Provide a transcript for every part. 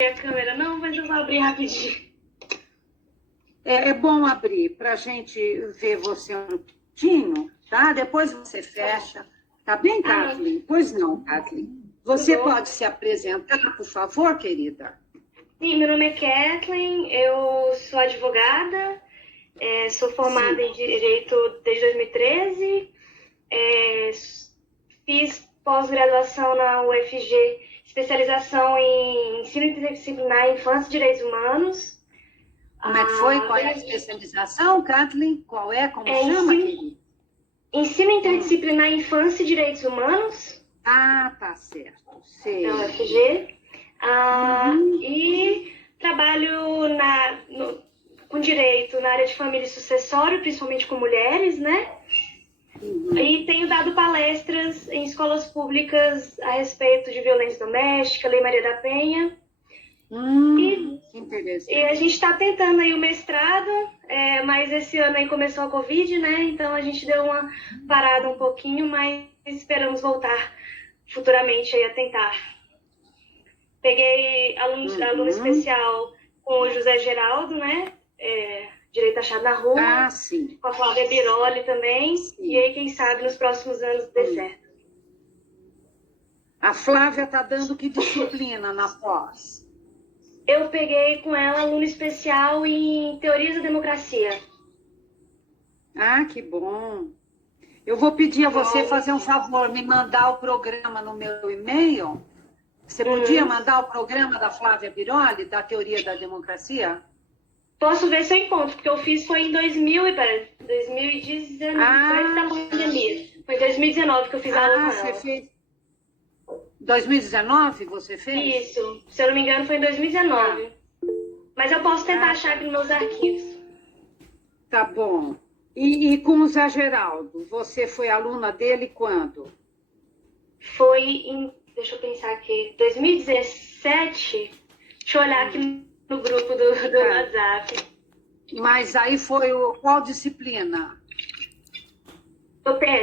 a câmera não, mas eu vou abrir rapidinho. É bom abrir para a gente ver você um pouquinho, tá? Depois você fecha. Tá bem, Kathleen? Pois não, Kathleen. Você pode se apresentar, por favor, querida? Sim, meu nome é Kathleen, eu sou advogada, sou formada em Direito desde 2013, fiz pós-graduação na UFG, especialização em Ensino Interdisciplinar em Infância e Direitos Humanos. Como é que foi? Qual é a especialização, Kathleen? Qual é? Como chama, querida? Ensino Interdisciplinar em Infância e Direitos Humanos. Ah, tá certo. Sei. Na UFG. E trabalho com direito na área de família e sucessório, principalmente com mulheres, né? E tenho dado palestras em escolas públicas a respeito de violência doméstica, Lei Maria da Penha. Que interessante. E a gente está tentando aí o mestrado, mas esse ano aí começou a Covid, né? Então a gente deu uma parada um pouquinho, mas esperamos voltar futuramente aí a tentar. Peguei aluno especial com o José Geraldo, né? Direito Achado na Rua. Ah, sim. Com a Flávia Biroli também. Sim. E aí, quem sabe, nos próximos anos dê certo. A Flávia está dando que disciplina na pós? Eu peguei com ela aluno especial em Teorias da Democracia. Ah, que bom. Eu vou pedir a você fazer um favor, me mandar o programa no meu e-mail. Você podia mandar o programa da Flávia Biroli, da Teoria da Democracia? Posso ver se eu encontro, porque eu fiz foi em 2019, antes da pandemia. Foi em 2019 que eu fiz a aula com ela. Você fez... 2019 você fez? Isso. Se eu não me engano, foi em 2019. Mas eu posso tentar achar aqui nos meus arquivos. Tá bom. E com o Zé Geraldo, você foi aluna dele quando? Foi em, deixa eu pensar aqui, 2017. Deixa eu olhar aqui no grupo do WhatsApp. Mas aí foi qual disciplina?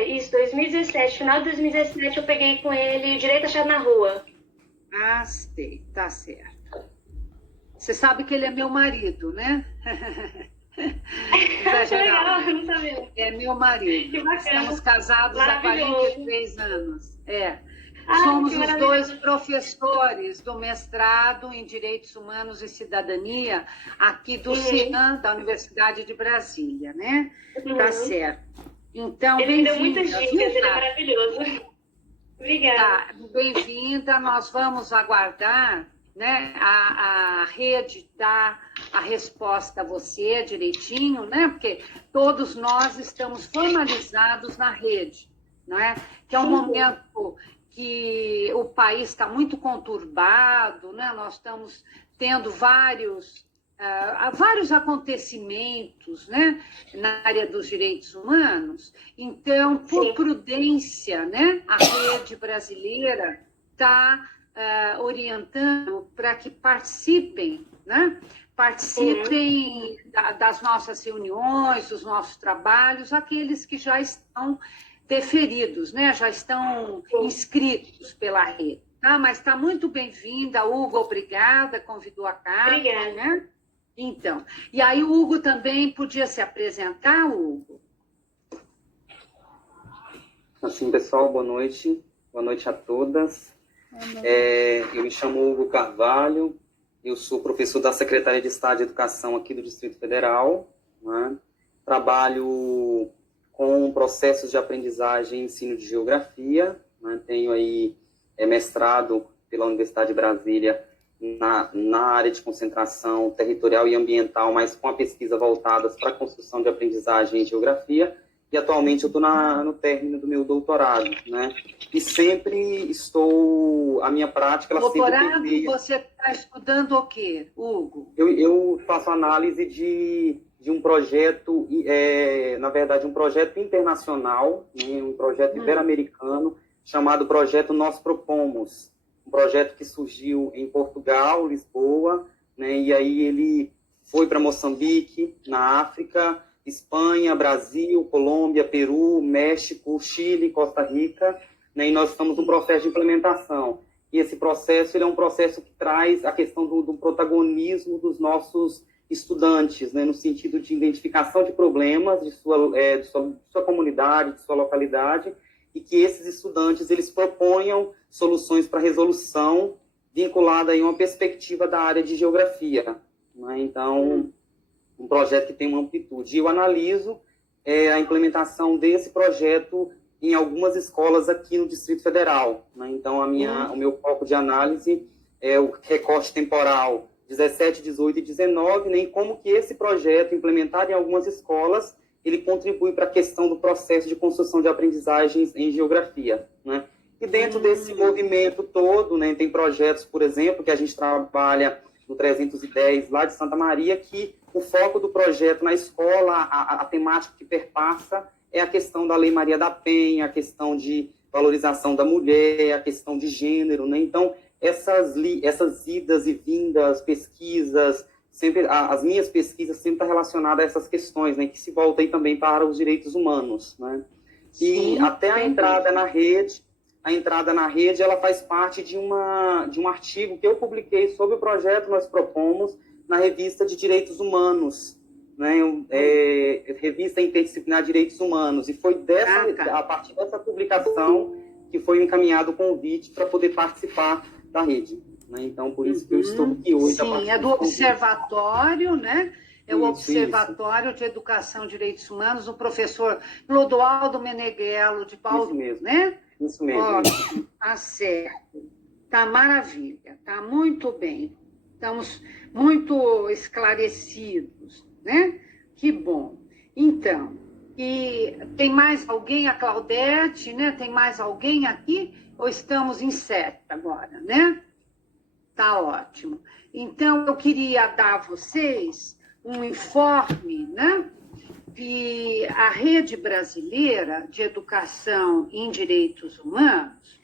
Isso, 2017. Final de 2017 eu peguei com ele Direito Achado na Rua. Ah, sei, tá certo. Você sabe que ele é meu marido, né? Que legal, eu não sabia. É meu marido. Que bacana. Estamos casados há 43 anos. Somos os dois professores do mestrado em Direitos Humanos e Cidadania aqui do CIAN, da Universidade de Brasília, né? Tá certo. Então, ele me deu bem-vinda. muitas dicas, ele é maravilhoso. Obrigada. Tá, bem-vinda. Nós vamos aguardar, né, a rede dar a resposta a você direitinho, né? Porque todos nós estamos formalizados na rede, não é? Que é um momento que o país está muito conturbado, né? Nós estamos tendo vários acontecimentos, né, na área dos direitos humanos. Então, por prudência, né, a rede brasileira está orientando para que participem, né, das nossas reuniões, dos nossos trabalhos, aqueles que já estão deferidos, né, já estão inscritos pela rede. Tá? Mas está muito bem-vinda, Hugo, obrigada, convidou a Carla, né? Então, e aí o Hugo também podia se apresentar, Hugo? Assim, pessoal, boa noite a todas. Eu me chamo Hugo Carvalho, eu sou professor da Secretaria de Estado de Educação aqui do Distrito Federal, né? Trabalho com processos de aprendizagem e ensino de geografia, né? Tenho aí mestrado pela Universidade de Brasília na área de concentração territorial e ambiental, mas com a pesquisa voltada para a construção de aprendizagem em geografia, e atualmente eu estou no término do meu doutorado, né? E sempre a minha prática... Doutorado, você está estudando o quê, Hugo? Eu faço análise de um projeto, na verdade, um projeto internacional, né? Um projeto ibero-americano, chamado Projeto Nós Propomos, um projeto que surgiu em Portugal, Lisboa, né? E aí ele foi para Moçambique, na África, Espanha, Brasil, Colômbia, Peru, México, Chile, Costa Rica, né? E nós estamos no processo de implementação. E esse processo ele é um processo que traz a questão do protagonismo dos nossos estudantes, né, no sentido de identificação de problemas de sua comunidade, de sua localidade, e que esses estudantes eles proponham soluções para resolução vinculada a uma perspectiva da área de geografia, né? Então, um projeto que tem uma amplitude. E eu analiso a implementação desse projeto em algumas escolas aqui no Distrito Federal, né? Então, o meu foco de análise é o recorte temporal 17, 18 e 19, né? E como que esse projeto, implementado em algumas escolas, ele contribui para a questão do processo de construção de aprendizagens em geografia, né? E dentro desse movimento todo, né, tem projetos, por exemplo, que a gente trabalha no 310, lá de Santa Maria, que o foco do projeto na escola, a temática que perpassa é a questão da Lei Maria da Penha, a questão de valorização da mulher, a questão de gênero, né? Então, essas idas e vindas, pesquisas, sempre as minhas pesquisas sempre estão relacionadas a essas questões, né, que se voltam aí também para os direitos humanos, né? E até a entrada na rede, ela faz parte de um artigo que eu publiquei sobre o projeto Nós Propomos na revista de Direitos Humanos, né? Revista Interdisciplinar de Direitos Humanos, e foi a partir dessa publicação que foi encaminhado o convite para poder participar da rede, né? Então, por isso que eu estou aqui hoje. Sim, é do observatório, né? É o Observatório de Educação e Direitos Humanos, o professor Clodoaldo Meneghello de Paulo, isso mesmo, né? Isso mesmo. Ótimo, tá certo. Tá maravilha, tá muito bem. Estamos muito esclarecidos, né? Que bom. Então, e tem mais alguém, a Claudete, né? Tem mais alguém aqui? Ou estamos em 7 agora, né? Tá ótimo. Então, eu queria dar a vocês um informe, né? Que a Rede Brasileira de Educação em Direitos Humanos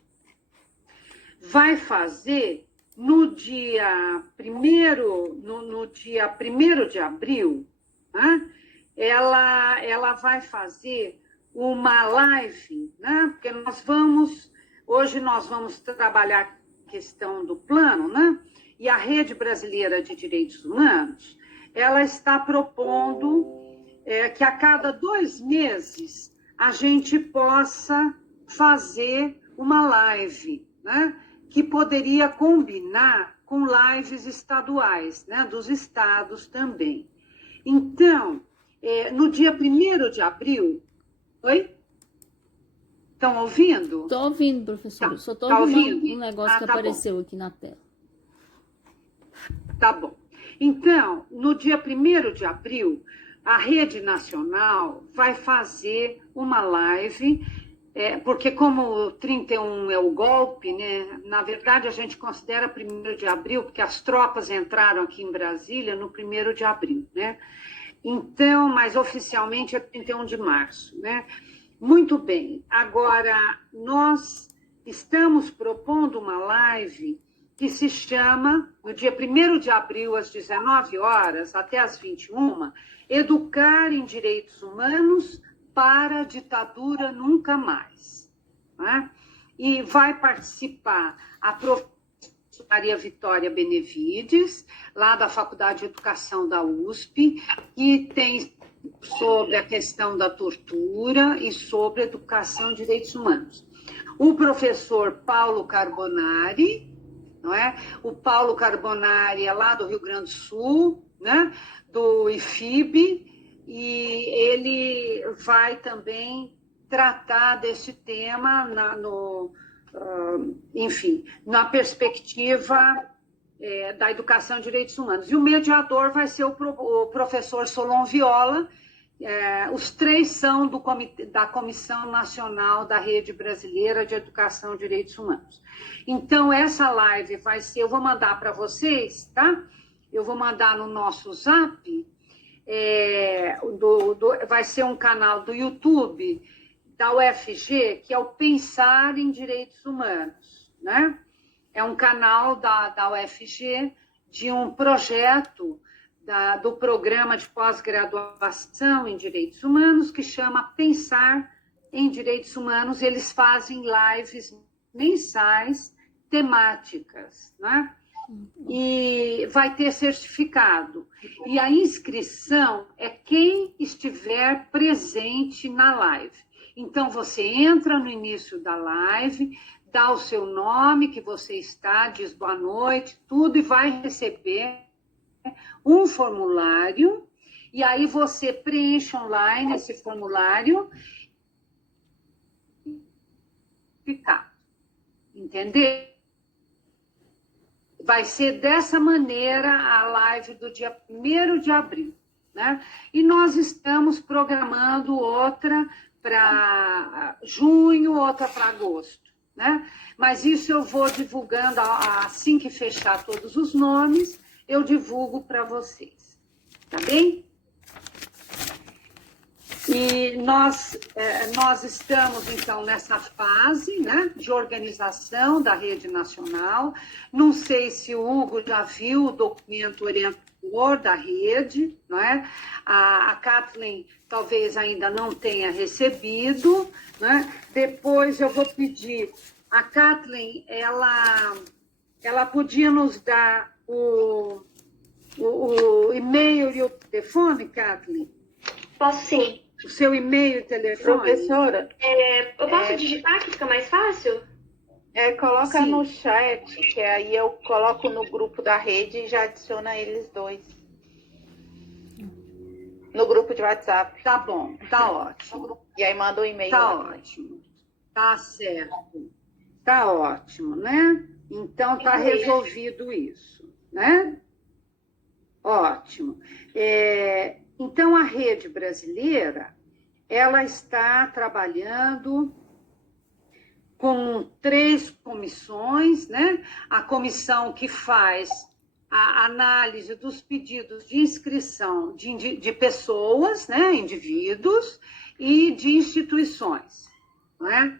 vai fazer no dia 1º de abril, né? Ela vai fazer uma live, né? Porque hoje nós vamos trabalhar a questão do plano, né? E a Rede Brasileira de Direitos Humanos, ela está propondo que a cada 2 meses a gente possa fazer uma live, né? Que poderia combinar com lives estaduais, né? Dos estados também. Então, no dia 1º de abril... Oi? Estão ouvindo? Estou ouvindo, professora. Só estou ouvindo um negócio que apareceu aqui na tela. Tá bom. Então, no dia 1º de abril, a Rede Nacional vai fazer uma live, porque como o 31 é o golpe, né? Na verdade, a gente considera 1º de abril, porque as tropas entraram aqui em Brasília no 1º de abril, né? Então, mas oficialmente é 31 de março, né? Muito bem. Agora, nós estamos propondo uma live que se chama, no dia 1º de abril, às 19 horas, até às 21, Educar em Direitos Humanos para a Ditadura Nunca Mais. Né? E vai participar a professora Maria Vitória Benevides, lá da Faculdade de Educação da USP, que tem sobre a questão da tortura e sobre a educação e direitos humanos. O professor Paulo Carbonari, não é? O Paulo Carbonari é lá do Rio Grande do Sul, né? Do IFIB, e ele vai também tratar desse tema enfim, na perspectiva da educação e direitos humanos. E o mediador vai ser o professor Solon Viola. Os 3 são da Comissão Nacional da Rede Brasileira de Educação e Direitos Humanos. Então, essa live vai ser, eu vou mandar para vocês, tá? Eu vou mandar no nosso Zap, vai ser um canal do YouTube da UFG, que é o Pensar em Direitos Humanos, né? É um canal da UFG de um projeto do programa de pós-graduação em Direitos Humanos, que chama Pensar em Direitos Humanos. Eles fazem lives mensais temáticas, né? E vai ter certificado. E a inscrição é quem estiver presente na live. Então, você entra no início da live, dá o seu nome, que você está, diz boa noite, tudo, e vai receber um formulário, e aí você preenche online esse formulário, entendeu? Vai ser dessa maneira a live do dia 1º de abril, né? E nós estamos programando outra para junho, outra para agosto, né? Mas isso eu vou divulgando assim que fechar todos os nomes, eu divulgo para vocês, tá bem? E nós estamos, então, nessa fase, né, de organização da rede nacional. Não sei se o Hugo já viu o documento orientador da rede, não é? A Kathleen talvez ainda não tenha recebido, né? Depois eu vou pedir, a Kathleen, ela podia nos dar o e-mail e o telefone, Kathleen? Posso sim. O seu e-mail e telefone? Professora, Eu posso digitar que fica mais fácil? coloca Sim. no chat, que aí eu coloco no grupo da rede e já adiciona eles dois. No grupo de WhatsApp. Tá bom, tá ótimo. E aí manda um e-mail. Tá lá. ótimo. Tá certo. Tá ótimo, né? Então tá resolvido isso, né? Ótimo. Então, a rede brasileira, ela está trabalhando com 3 comissões, né? A comissão que faz a análise dos pedidos de inscrição de pessoas, né? Indivíduos, e de instituições, né?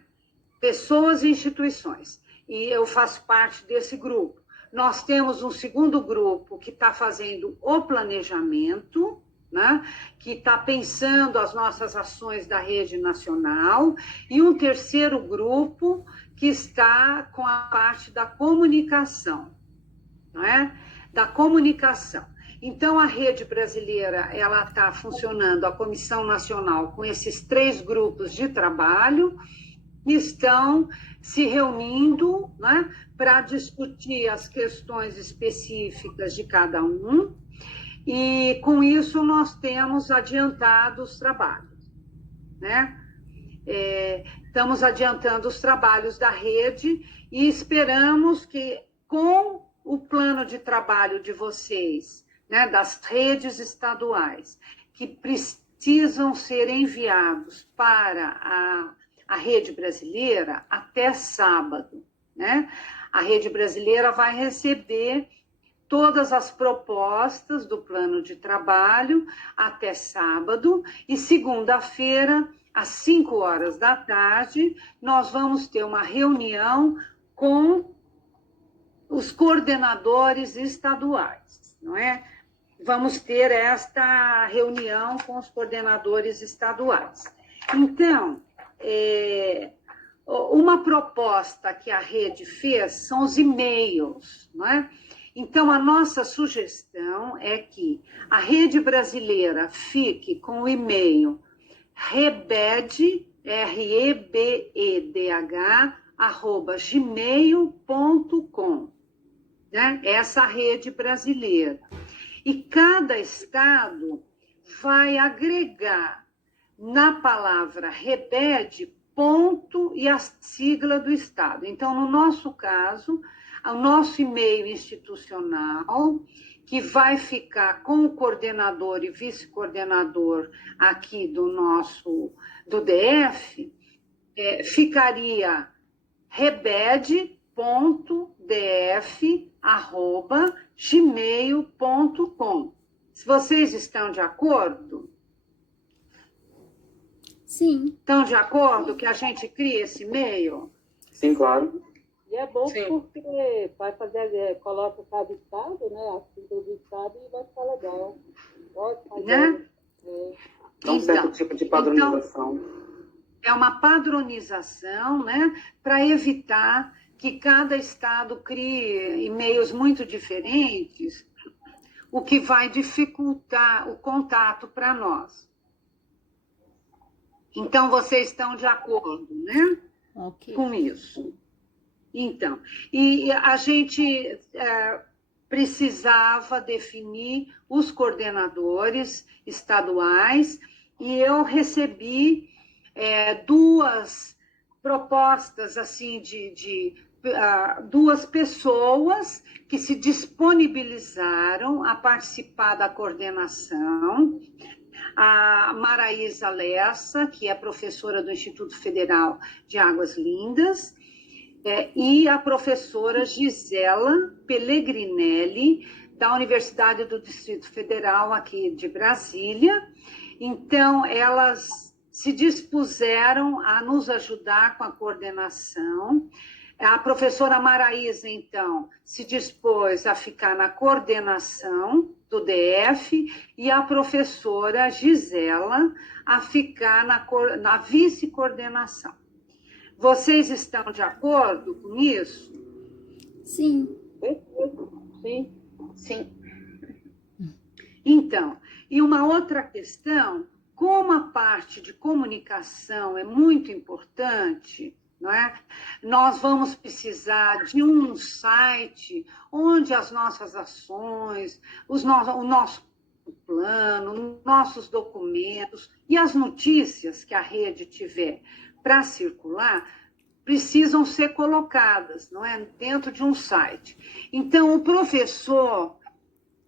Pessoas e instituições. E eu faço parte desse grupo. Nós temos um segundo grupo que está fazendo o planejamento, né, que está pensando as nossas ações da rede nacional, e um terceiro grupo que está com a parte da comunicação, né, da comunicação. Então, a rede brasileira ela está funcionando, a Comissão Nacional, com esses 3 grupos de trabalho, estão se reunindo, né, para discutir as questões específicas de cada um, e com isso nós temos adiantado os trabalhos, né? Estamos adiantando os trabalhos da rede e esperamos que com o plano de trabalho de vocês, né, das redes estaduais, que precisam ser enviados para a rede brasileira até sábado, né? A rede brasileira vai receber todas as propostas do plano de trabalho até sábado, e segunda-feira, às 17h, nós vamos ter uma reunião com os coordenadores estaduais, não é? Vamos ter esta reunião com os coordenadores estaduais. Então, uma proposta que a rede fez são os e-mails, não é? Então, a nossa sugestão é que a rede brasileira fique com o e-mail rebedh, @gmail.com, né? Essa rede brasileira. E cada estado vai agregar na palavra rebed ponto e a sigla do estado. Então, no nosso caso, o nosso e-mail institucional, que vai ficar com o coordenador e vice-coordenador aqui do DF, ficaria rebed.df@gmail.com. Se vocês estão de acordo? Sim. Estão de acordo que a gente crie esse e-mail? Sim, claro. E é bom Sim. porque vai fazer, coloca cada estado, né? A sigla do estado e vai ficar legal. Pode fazer. Né? É um certo tipo de padronização. É uma padronização, né? Para evitar que cada estado crie e-mails muito diferentes, o que vai dificultar o contato para nós. Então, vocês estão de acordo, né? Ok. Com isso. Então, e a gente precisava definir os coordenadores estaduais, e eu recebi duas propostas assim de duas pessoas que se disponibilizaram a participar da coordenação. A Maraísa Lessa, que é professora do Instituto Federal de Águas Lindas, e a professora Gisela Pellegrinelli, da Universidade do Distrito Federal, aqui de Brasília. Então, elas se dispuseram a nos ajudar com a coordenação. A professora Maraísa, então, se dispôs a ficar na coordenação do DF e a professora Gisela a ficar na vice-coordenação. Vocês estão de acordo com isso? Sim. Sim. Sim. Então, e uma outra questão, como a parte de comunicação é muito importante, não é? Nós vamos precisar de um site onde as nossas ações, o nosso plano, nossos documentos e as notícias que a rede tiver para circular precisam ser colocadas, não é? Dentro de um site. Então, o professor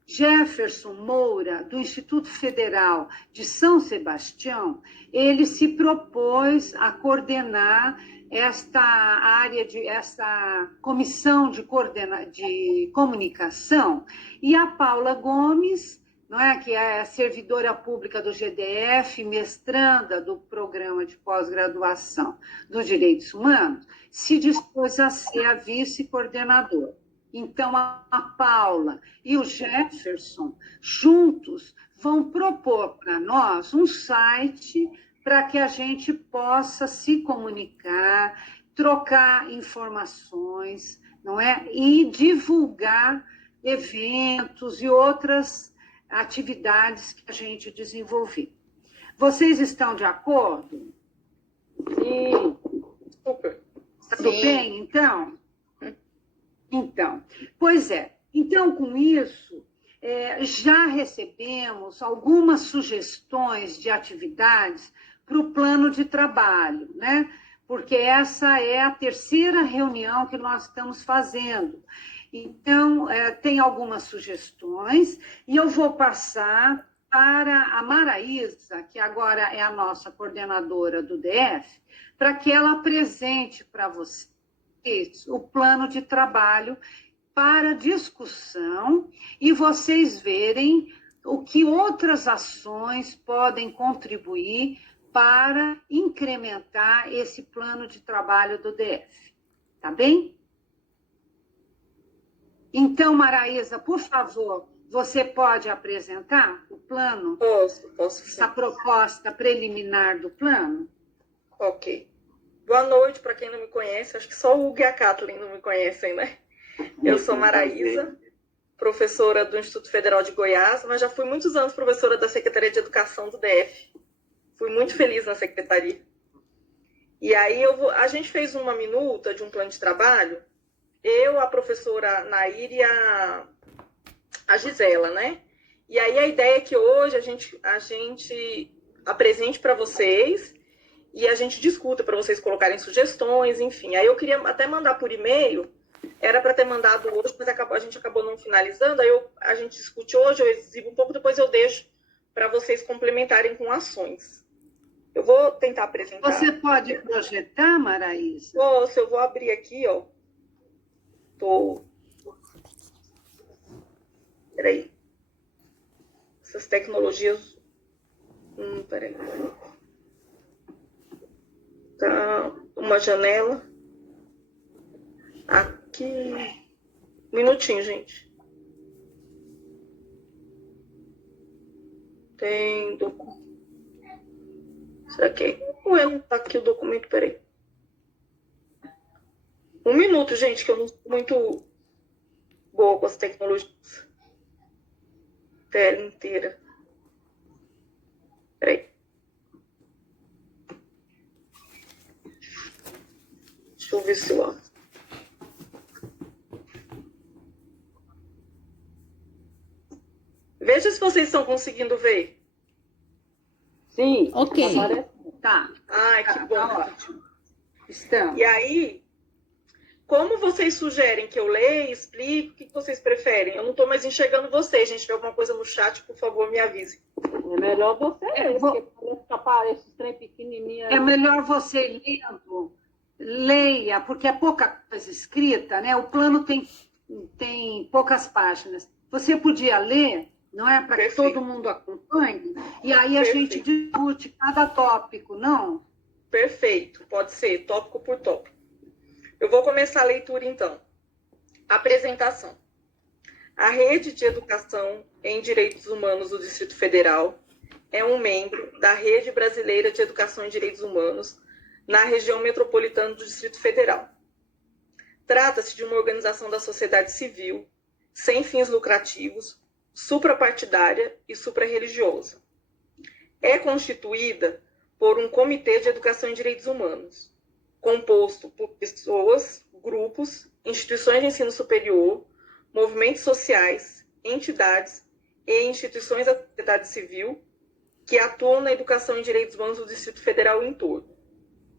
Jefferson Moura, do Instituto Federal de São Sebastião, ele se propôs a coordenar esta comissão de comunicação, e a Paula Gomes, não é, que é servidora pública do GDF, mestranda do programa de pós-graduação dos direitos humanos, se dispôs a ser a vice-coordenadora. Então, a Paula e o Jefferson, juntos, vão propor para nós um site para que a gente possa se comunicar, trocar informações, não é? E divulgar eventos e outras atividades que a gente desenvolver. Vocês estão de acordo? Sim. Super. Tudo bem, então? Então, pois é. Então, com isso, já recebemos algumas sugestões de atividades para o plano de trabalho, né? Porque essa é a terceira reunião que nós estamos fazendo. Então, tem algumas sugestões, e eu vou passar para a Maraísa, que agora é a nossa coordenadora do DF, para que ela apresente para vocês o plano de trabalho para discussão e vocês verem o que outras ações podem contribuir para incrementar esse plano de trabalho do DF. Tá bem? Então, Maraísa, por favor, você pode apresentar o plano? Posso sim. Essa proposta preliminar do plano? Ok. Boa noite para quem não me conhece. Acho que só o Hugo e a Kathleen não me conhecem, né? Eu sou Maraísa, professora do Instituto Federal de Goiás, mas já fui muitos anos professora da Secretaria de Educação do DF. Fui muito feliz na secretaria. E aí a gente fez uma minuta de um plano de trabalho, eu, a professora Nair e a Gisela, né? E aí a ideia é que hoje a gente apresente para vocês e a gente discuta para vocês colocarem sugestões, enfim. Aí eu queria até mandar por e-mail, era para ter mandado hoje, mas a gente acabou não finalizando, aí a gente discute hoje, eu exibo um pouco, depois eu deixo para vocês complementarem com ações. Eu vou tentar apresentar. Você pode projetar, Maraísa? Posso, eu vou abrir aqui, ó. Peraí. Essas tecnologias... Peraí. Tá uma janela. Aqui. Um minutinho, gente. Tem documento. Será que... Ué, não tá aqui o documento, peraí. Um minuto, gente, que eu não sou muito boa com as tecnologias. Tela inteira. Peraí. Deixa eu ver se eu... Veja se vocês estão conseguindo ver. Sim. Ok. Tá. Ai, que bom. Tá ótimo. Estamos. E aí, como vocês sugerem que eu leia, explique, o que vocês preferem? Eu não estou mais enxergando vocês, gente. Se tiver alguma coisa no chat, por favor, me avise. É melhor você ler, vou- porque parece que aparece esses trem pequenininhos. É melhor você lendo, leia, porque é pouca coisa escrita, né? O plano tem poucas páginas. Você podia ler, não é? Para que Perfeito. todo mundo acompanhe, e aí a gente discute cada tópico, não? Perfeito, pode ser, tópico por tópico. Eu vou começar a leitura, então. Apresentação. A Rede de Educação em Direitos Humanos do Distrito Federal é um membro da Rede Brasileira de Educação em Direitos Humanos na região metropolitana do Distrito Federal. Trata-se de uma organização da sociedade civil, sem fins lucrativos, suprapartidária e suprarreligiosa. É constituída por um Comitê de Educação em Direitos Humanos, composto por pessoas, grupos, instituições de ensino superior, movimentos sociais, entidades e instituições da sociedade civil que atuam na educação em direitos humanos do Distrito Federal e entorno,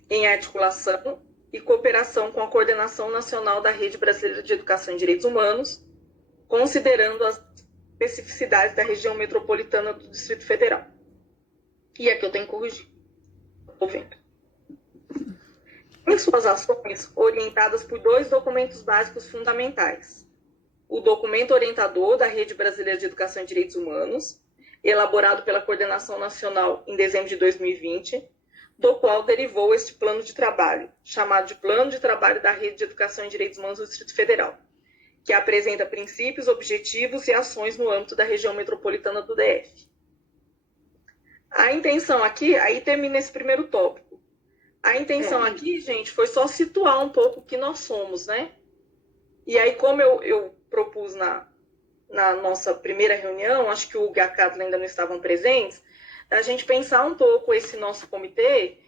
em articulação e cooperação com a Coordenação Nacional da Rede Brasileira de Educação em Direitos Humanos, considerando as especificidades da região metropolitana do Distrito Federal. E aqui eu tenho que corrigir. Estou vendo. Em suas ações, orientadas por 2 documentos básicos fundamentais. O documento orientador da Rede Brasileira de Educação em Direitos Humanos, elaborado pela Coordenação Nacional em dezembro de 2020, do qual derivou este plano de trabalho, chamado de Plano de Trabalho da Rede de Educação em Direitos Humanos do Distrito Federal, que apresenta princípios, objetivos e ações no âmbito da região metropolitana do DF. A intenção aqui, aí termina esse primeiro tópico. A intenção aqui, gente, foi só situar um pouco o que nós somos, né? E aí, como eu propus na nossa primeira reunião, acho que o Hugo e a Kathleen ainda não estavam presentes, a gente pensar um pouco esse nosso comitê,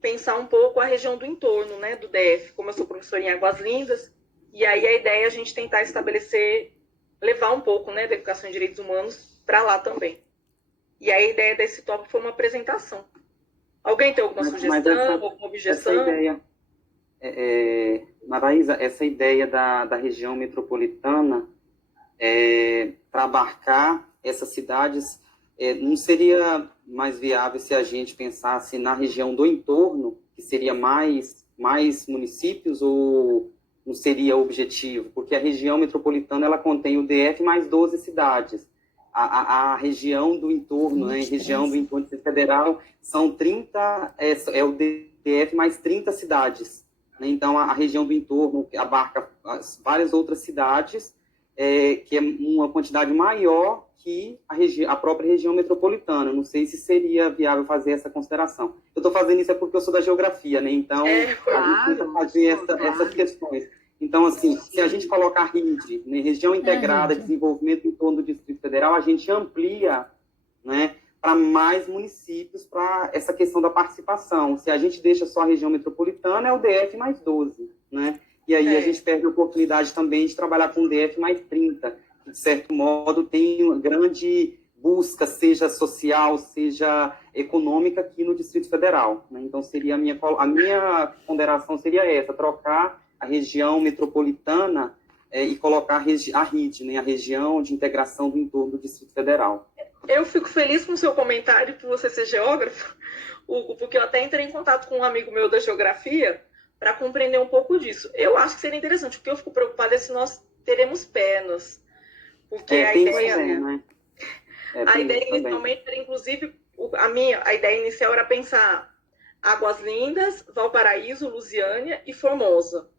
pensar um pouco a região do entorno, né, do DF. Como eu sou professora em Águas Lindas, e aí a ideia é a gente tentar estabelecer, levar um pouco, né, da educação em direitos humanos para lá também. E aí a ideia desse tópico foi uma apresentação. Alguém tem alguma sugestão, alguma objeção? Essa ideia, Maraísa, essa ideia da região metropolitana para abarcar essas cidades, não seria mais viável se a gente pensasse na região do entorno, que seria mais municípios, ou não seria o objetivo? Porque a região metropolitana ela contém o DF mais 12 cidades. A região do entorno, né, região do entorno federal, são 30, é o DF mais 30 cidades. Né? Então, a região do entorno abarca várias outras cidades, que é uma quantidade maior que a própria região metropolitana. Não sei se seria viável fazer essa consideração. Eu estou fazendo isso porque eu sou da geografia, né? Então, eu fazer essas questões. Então, assim, se a gente colocar a RID, né, Região Integrada de Desenvolvimento em torno do Distrito Federal, a gente amplia, né, para mais municípios, para essa questão da participação. Se a gente deixa só a região metropolitana, é o DF mais 12, né? E aí a gente perde a oportunidade também de trabalhar com o DF mais 30, que, de certo modo, tem uma grande busca, seja social, seja econômica, aqui no Distrito Federal. Né? Então, seria a minha ponderação seria essa, trocar a região metropolitana e colocar a RID, né, a região de integração do entorno do Distrito Federal. Eu fico feliz com o seu comentário, por você ser geógrafo, Hugo, porque eu até entrei em contato com um amigo meu da geografia para compreender um pouco disso. Eu acho que seria interessante, porque eu fico preocupada se nós teremos pernas. Porque a ideia... Também, né? A ideia inicialmente era, inclusive, a ideia inicial era pensar Águas Lindas, Valparaíso, Lusiânia e Formosa.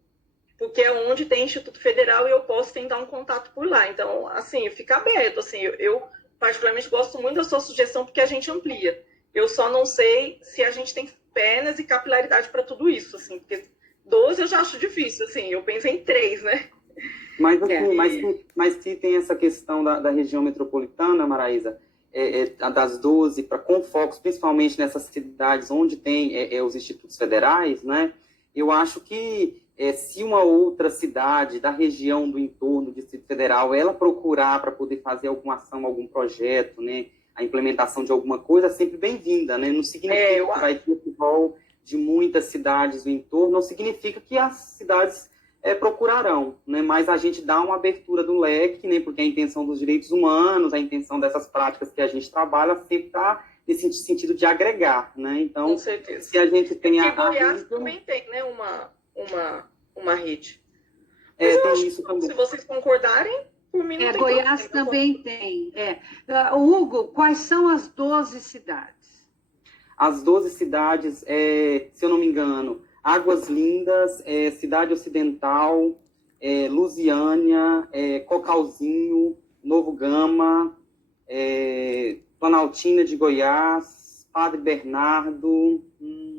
Porque é onde tem Instituto Federal e eu posso tentar um contato por lá. Então, assim, fica aberto. Assim, eu particularmente gosto muito da sua sugestão porque a gente amplia. Eu só não sei se a gente tem pernas e capilaridade para tudo isso, assim, porque 12 eu já acho difícil, assim, eu penso em 3, né? Mas, assim, mas se tem essa questão da região metropolitana, Maraísa, das 12, com focos principalmente nessas cidades onde tem os institutos federais, né? Eu acho que se uma outra cidade da região do entorno do Distrito Federal, ela procurar para poder fazer alguma ação, algum projeto, né? A implementação de alguma coisa, é sempre bem-vinda, né? Não significa que vai ter o rol de muitas cidades do entorno, não significa que as cidades procurarão, né? Mas a gente dá uma abertura do leque, né? Porque a intenção dos direitos humanos, a intenção dessas práticas que a gente trabalha sempre está nesse sentido de agregar, né? Então, com certeza. Se a gente tem porque Goiás também tem, né? Uma rede. Mas eu tem acho isso que, também. se vocês concordarem, por mim não tem Goiás problema. também tem. Hugo, quais são as 12 cidades? As 12 cidades, se eu não me engano, Águas Lindas, Cidade Ocidental, Lusiânia, Cocalzinho, Novo Gama, Planaltina de Goiás, Padre Bernardo,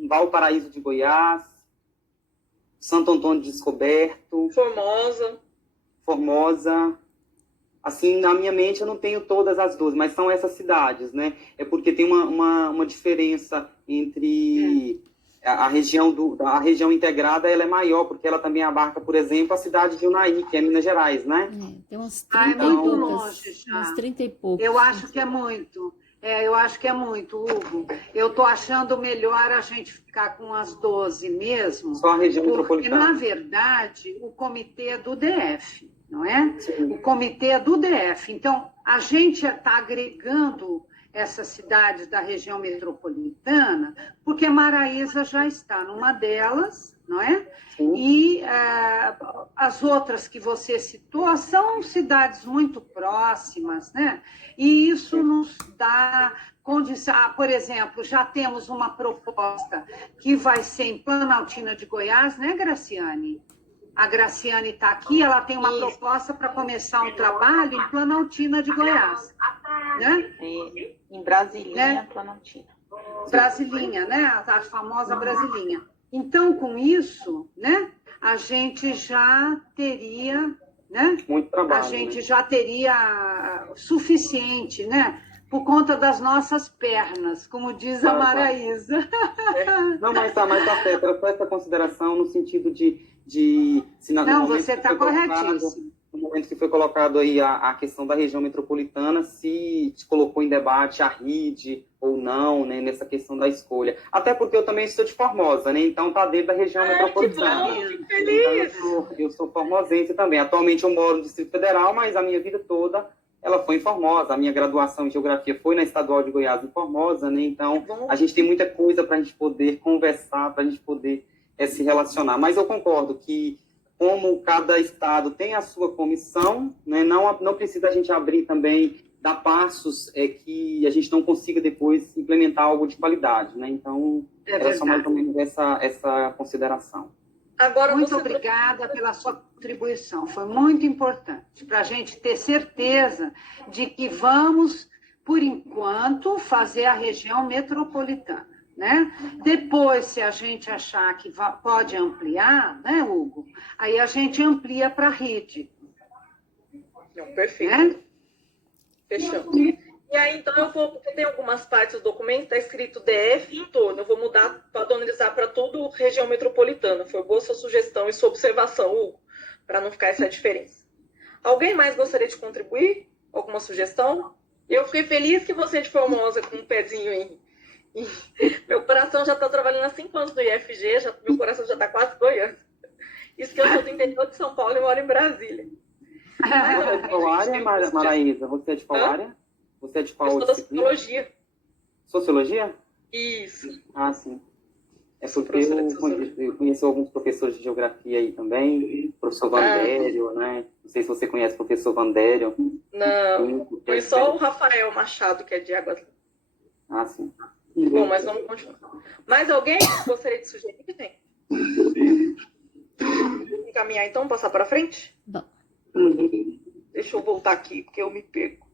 Valparaíso de Goiás, Santo Antônio de Descoberto, Formosa. Assim, na minha mente eu não tenho todas as 12, mas são essas cidades, né? É porque tem uma diferença entre a região integrada, ela é maior, porque ela também abarca, por exemplo, a cidade de Unai, que é Minas Gerais, né? Tem umas 30 é muito poucas, longe já. umas 30 e poucos. Eu acho que é muito. Eu acho que é muito, Hugo. Eu estou achando melhor a gente ficar com as 12 mesmo. Só a região porque, metropolitana. na verdade, o comitê é do DF, não é? Sim. O comitê é do DF. Então, a gente está agregando essas cidades da região metropolitana, porque Maraísa já está numa delas, não é? Sim. E as outras que você citou são cidades muito próximas, né? E isso nos dá condição. Por exemplo, já temos uma proposta que vai ser em Planaltina de Goiás, né, Graciane? A Graciane está aqui, ela tem uma proposta para começar um trabalho em Planaltina de Goiás, né? Em Brasilinha, né? Planaltina. Brasilinha, né? A famosa Brasilinha. Então, com isso, né, a gente já teria, né? Muito trabalho, a gente né? já teria suficiente, né? Por conta das nossas pernas, como diz a Maraísa. Não, mas tá certo. Era só essa consideração no sentido Não, você está corretíssimo. No momento que foi colocado aí a questão da região metropolitana, se colocou em debate a RID ou não, né, nessa questão da escolha. Até porque eu também sou de Formosa, né? Então tá dentro da região metropolitana. Que feliz! Então, eu sou formosense também. Atualmente eu moro no Distrito Federal, mas a minha vida toda ela foi em Formosa. A minha graduação em Geografia foi na Estadual de Goiás, em Formosa, né? Então a gente tem muita coisa para a gente poder conversar, para a gente poder se relacionar. Mas eu concordo que, como cada estado tem a sua comissão, né, não precisa a gente abrir também, dar passos que a gente não consiga depois implementar algo de qualidade, né? Então, era só mais ou menos essa consideração. Agora, muito obrigada pela sua contribuição, foi muito importante para a gente ter certeza de que vamos, por enquanto, fazer a região metropolitana. Né? Depois, se a gente achar que pode ampliar, né, Hugo? Aí a gente amplia para a rede. Não, perfeito. Né? Fechamos. E aí, então, porque tem algumas partes do documento, está escrito DF e entorno. Eu vou mudar, padronizar para tudo região metropolitana. Foi boa sua sugestão e sua observação, Hugo, para não ficar essa diferença. Alguém mais gostaria de contribuir? Alguma sugestão? Eu fiquei feliz que você é de Formosa, com um pezinho em... Meu coração já está trabalhando há 5 anos no IFG, meu coração já está quase goiano. Isso que eu sou do interior de São Paulo e moro em Brasília. Você é de qual área, Maraísa? Você é de qual área? Você é de qual disciplina? Sociologia. Sociologia? Isso. Ah, sim. É porque eu conheci alguns professores de geografia aí também, professor Vandério, né? Não sei se você conhece o professor Vandério. Não, foi só o Rafael Machado, que é de Águas. Ah, sim. Bom, mas vamos continuar. Mais alguém gostaria de sugerir que tem? Encaminhar então, passar para frente? Bom. Deixa eu voltar aqui, porque eu me perco.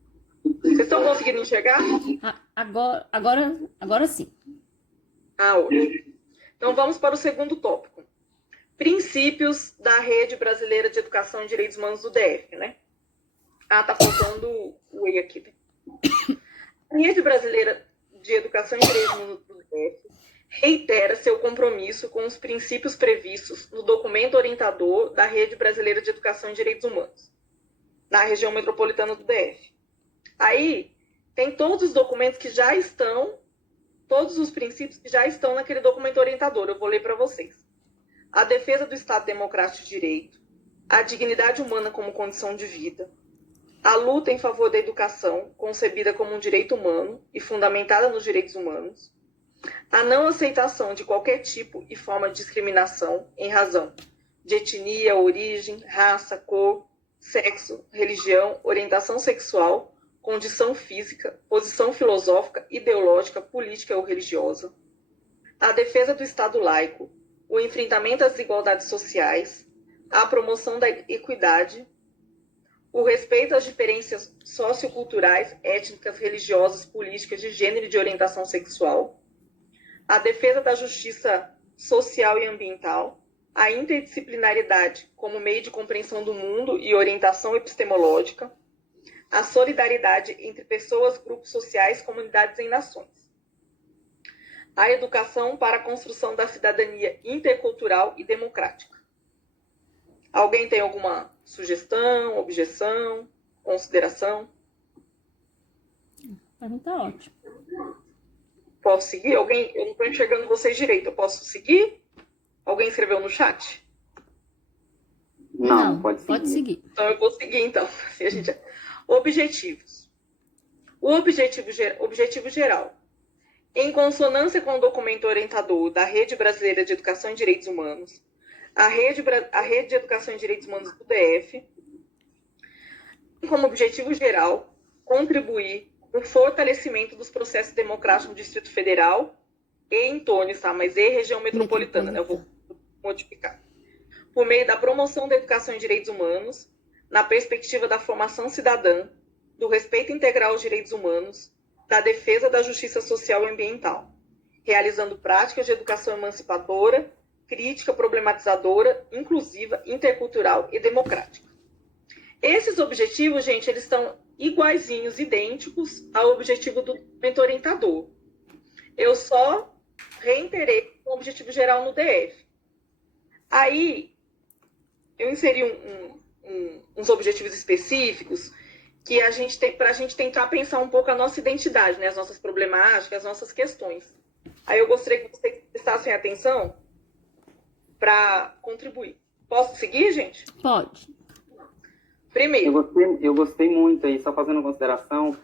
Vocês estão conseguindo enxergar? Agora sim. Ótimo. Então vamos para o segundo tópico. princípios da Rede Brasileira de Educação e Direitos Humanos do DF, né? Ah, tá faltando o E aqui. A Rede Brasileira de Educação e Direitos Humanos do DF reitera seu compromisso com os princípios previstos no documento orientador da Rede Brasileira de Educação e Direitos Humanos, na região metropolitana do DF. Aí tem todos os documentos que já estão, todos os princípios que já estão naquele documento orientador. Eu vou ler para vocês. A defesa do Estado Democrático de Direito, a dignidade humana como condição de vida, a luta em favor da educação, concebida como um direito humano e fundamentada nos direitos humanos, a não aceitação de qualquer tipo e forma de discriminação em razão de etnia, origem, raça, cor, sexo, religião, orientação sexual, condição física, posição filosófica, ideológica, política ou religiosa, a defesa do Estado laico, o enfrentamento às desigualdades sociais, a promoção da equidade, o respeito às diferenças socioculturais, étnicas, religiosas, políticas, de gênero e de orientação sexual, a defesa da justiça social e ambiental, a interdisciplinaridade como meio de compreensão do mundo e orientação epistemológica, a solidariedade entre pessoas, grupos sociais, comunidades e nações, a educação para a construção da cidadania intercultural e democrática. Alguém tem alguma sugestão, objeção, consideração? Para mim tá ótimo. Posso seguir? Alguém? Eu não estou enxergando vocês direito. Eu posso seguir? Alguém escreveu no chat? Não, pode seguir. Então eu vou seguir, então. Assim a gente... Objetivos. O objetivo geral. Em consonância com o documento orientador da Rede Brasileira de Educação e Direitos Humanos, a Rede de Educação e Direitos Humanos do DF, tem como objetivo geral contribuir no fortalecimento dos processos democráticos no Distrito Federal e em torno, tá? Mas e região metropolitana, né? Eu vou modificar. Por meio da promoção da educação e direitos humanos, na perspectiva da formação cidadã, do respeito integral aos direitos humanos, da defesa da justiça social e ambiental, realizando práticas de educação emancipadora, crítica, problematizadora, inclusiva, intercultural e democrática. Esses objetivos, gente, eles estão iguaizinhos, idênticos ao objetivo do documento orientador. Eu só reiterei o objetivo geral no DF. Aí, eu inseri uns objetivos específicos que para a gente tentar pensar um pouco a nossa identidade, né? As nossas problemáticas, as nossas questões. Aí eu gostaria que vocês prestassem atenção para contribuir. Posso seguir, gente? Pode. Primeiro. Eu gostei muito aí, só fazendo uma consideração,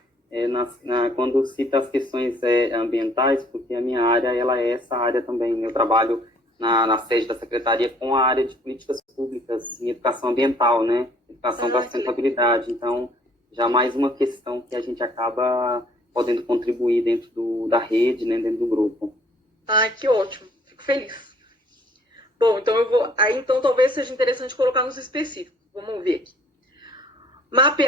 quando cita as questões ambientais, porque a minha área, ela é essa área também. Eu trabalho na sede da Secretaria com a área de políticas públicas em educação ambiental, né? Educação da sustentabilidade. Então, já mais uma questão que a gente acaba podendo contribuir dentro da rede, né? Dentro do grupo. Ah, que ótimo. Fico feliz. Bom, então então talvez seja interessante colocar nos específicos. Vamos ver aqui.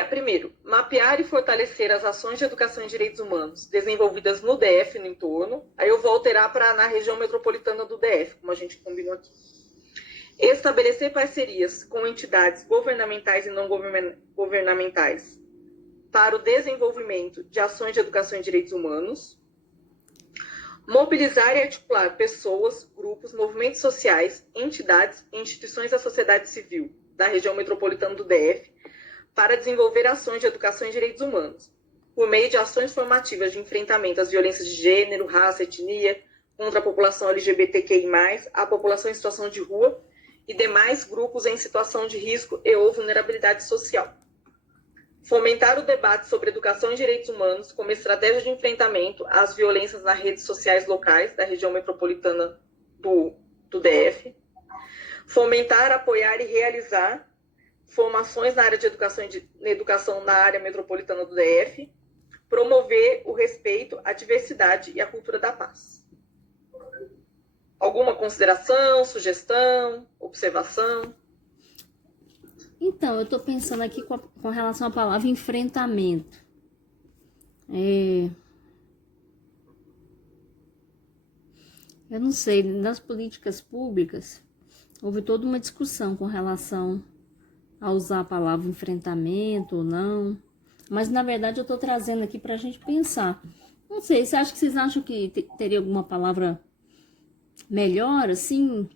Primeiro, mapear e fortalecer as ações de educação e direitos humanos desenvolvidas no DF e no entorno. Aí eu vou alterar para na região metropolitana do DF, como a gente combinou aqui. Estabelecer parcerias com entidades governamentais e não governamentais para o desenvolvimento de ações de educação e direitos humanos. Mobilizar e articular pessoas, grupos, movimentos sociais, entidades e instituições da sociedade civil da região metropolitana do DF para desenvolver ações de educação e direitos humanos, por meio de ações formativas de enfrentamento às violências de gênero, raça, etnia, contra a população LGBTQI+, a população em situação de rua e demais grupos em situação de risco e ou vulnerabilidade social. Fomentar o debate sobre educação e direitos humanos como estratégia de enfrentamento às violências nas redes sociais locais da região metropolitana do DF. Fomentar, apoiar e realizar formações na área de educação na área metropolitana do DF. Promover o respeito à diversidade e à cultura da paz. Alguma consideração, sugestão, observação? Então, eu estou pensando aqui com relação à palavra enfrentamento. Eu não sei, nas políticas públicas, houve toda uma discussão com relação a usar a palavra enfrentamento ou não. Mas, na verdade, eu estou trazendo aqui para a gente pensar. Não sei, vocês acham que teria alguma palavra melhor, assim?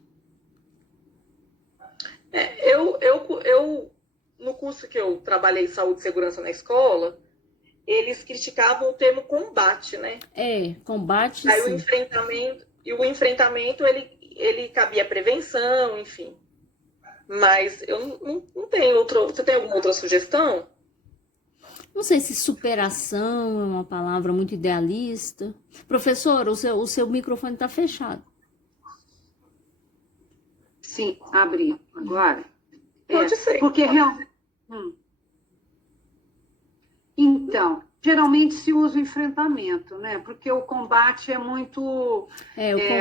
Eu, no curso que eu trabalhei saúde e segurança na escola, eles criticavam o termo combate, né? Combate, Aí sim. o enfrentamento, ele cabia prevenção, enfim. Mas eu não tenho outro. Você tem alguma outra sugestão? Não sei se superação é uma palavra muito idealista. Professor, o seu microfone está fechado. Sim, abri agora. Pode ser. Porque realmente. Então, geralmente se usa o enfrentamento, né? Porque o combate é muito,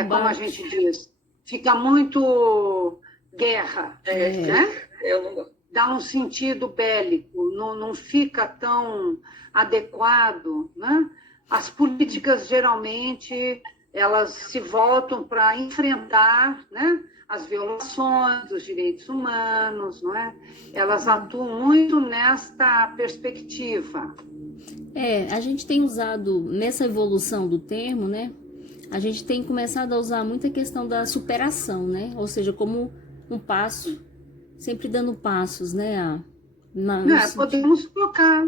como a gente diz, fica muito guerra, né? Eu não gosto. Dá um sentido bélico, não fica tão adequado, né? As políticas, geralmente, elas se voltam para enfrentar, né, as violações dos direitos humanos, não é? Elas atuam muito nesta perspectiva. A gente tem usado, nessa evolução do termo, né? A gente tem começado a usar muito a questão da superação, né? Ou seja, como um passo, sempre dando passos, né? Podemos colocar,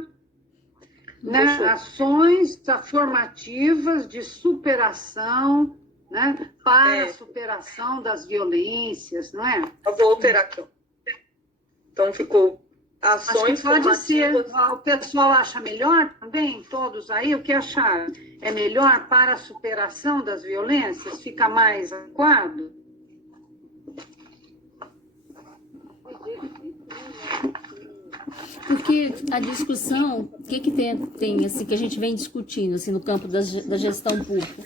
né, ações afirmativas de superação, né, para a superação das violências, não é? Eu vou alterar aqui. Então ficou ações pode ser. formativas. O pessoal acha melhor também, todos aí, o que acharam? É melhor para a superação das violências? Fica mais adequado? Porque a discussão, o que tem assim, que a gente vem discutindo assim, no campo da gestão pública?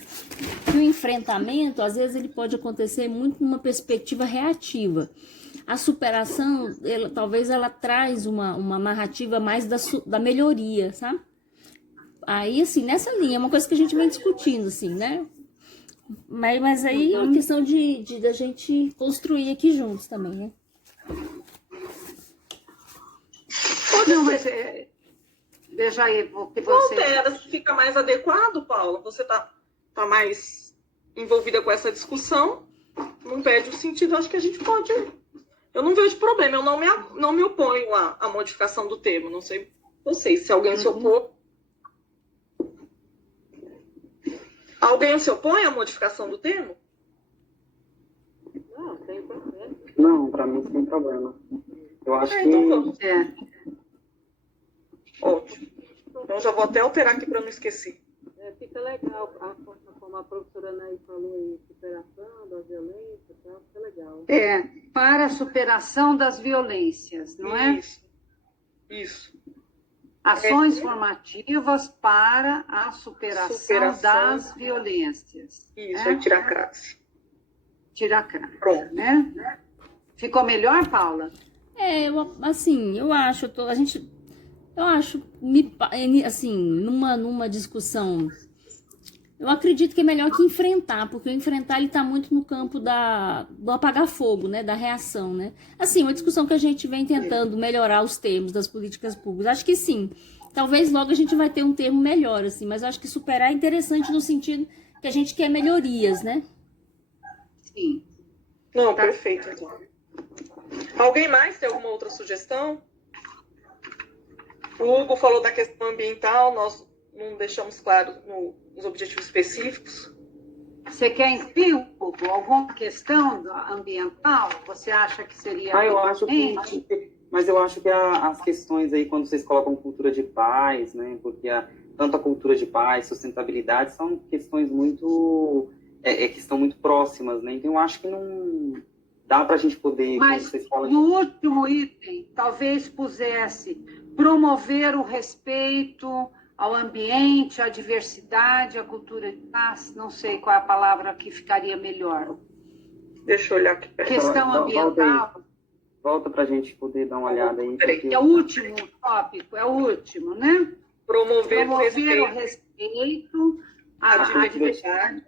Que o enfrentamento, às vezes, ele pode acontecer muito numa perspectiva reativa. A superação, talvez ela traz uma narrativa mais da melhoria, sabe? Aí, assim, nessa linha, é uma coisa que a gente vem discutindo, assim, né? Mas aí é uma questão da gente construir aqui juntos também, né? Não, mas veja aí o que você... Altera, fica mais adequado, Paula? Você tá mais envolvida com essa discussão, não perde o sentido, acho que a gente pode... Eu não vejo problema, eu não me oponho à modificação do termo, não sei vocês, se alguém se opor. Alguém se opõe à modificação do termo? Não, tem problema. Não, para mim sem problema. Eu acho que... Então vamos. Ótimo. Então já vou até alterar aqui para não esquecer. Fica legal a forma como a professora Anaí falou em superação da violência, tá? Fica legal. Para a superação das violências, não é? Isso. Ações formativas para a superação das violências. Isso, é tirar a crase. Tirar a crase. Pronto. Né? Ficou melhor, Paula? Eu acho, assim, numa discussão, eu acredito que é melhor que enfrentar, porque o enfrentar ele está muito no campo do apagar fogo, né, da reação, né? Assim, uma discussão que a gente vem tentando melhorar os termos das políticas públicas. Acho que sim. Talvez logo a gente vai ter um termo melhor, assim, mas eu acho que superar é interessante no sentido que a gente quer melhorias, né? Sim. Não, perfeito, então. Alguém mais tem alguma outra sugestão? O Hugo falou da questão ambiental, nós não deixamos claro nos objetivos específicos. Você quer incluir, Hugo, alguma questão ambiental? Você acha que seria... eu acho que... Mas eu acho que as questões aí, quando vocês colocam cultura de paz, né? Porque tanto a cultura de paz, sustentabilidade, são questões que estão muito próximas, né? Então eu acho que não... Dá para a gente poder... Mas no último item, talvez pusesse promover o respeito ao ambiente, à diversidade, à cultura de paz. Não sei qual é a palavra que ficaria melhor. Deixa eu olhar aqui. Questão ambiental. Volta para a gente poder dar uma olhada aí. Porque... É o último tópico, é o último, né? Promover o respeito à diversidade.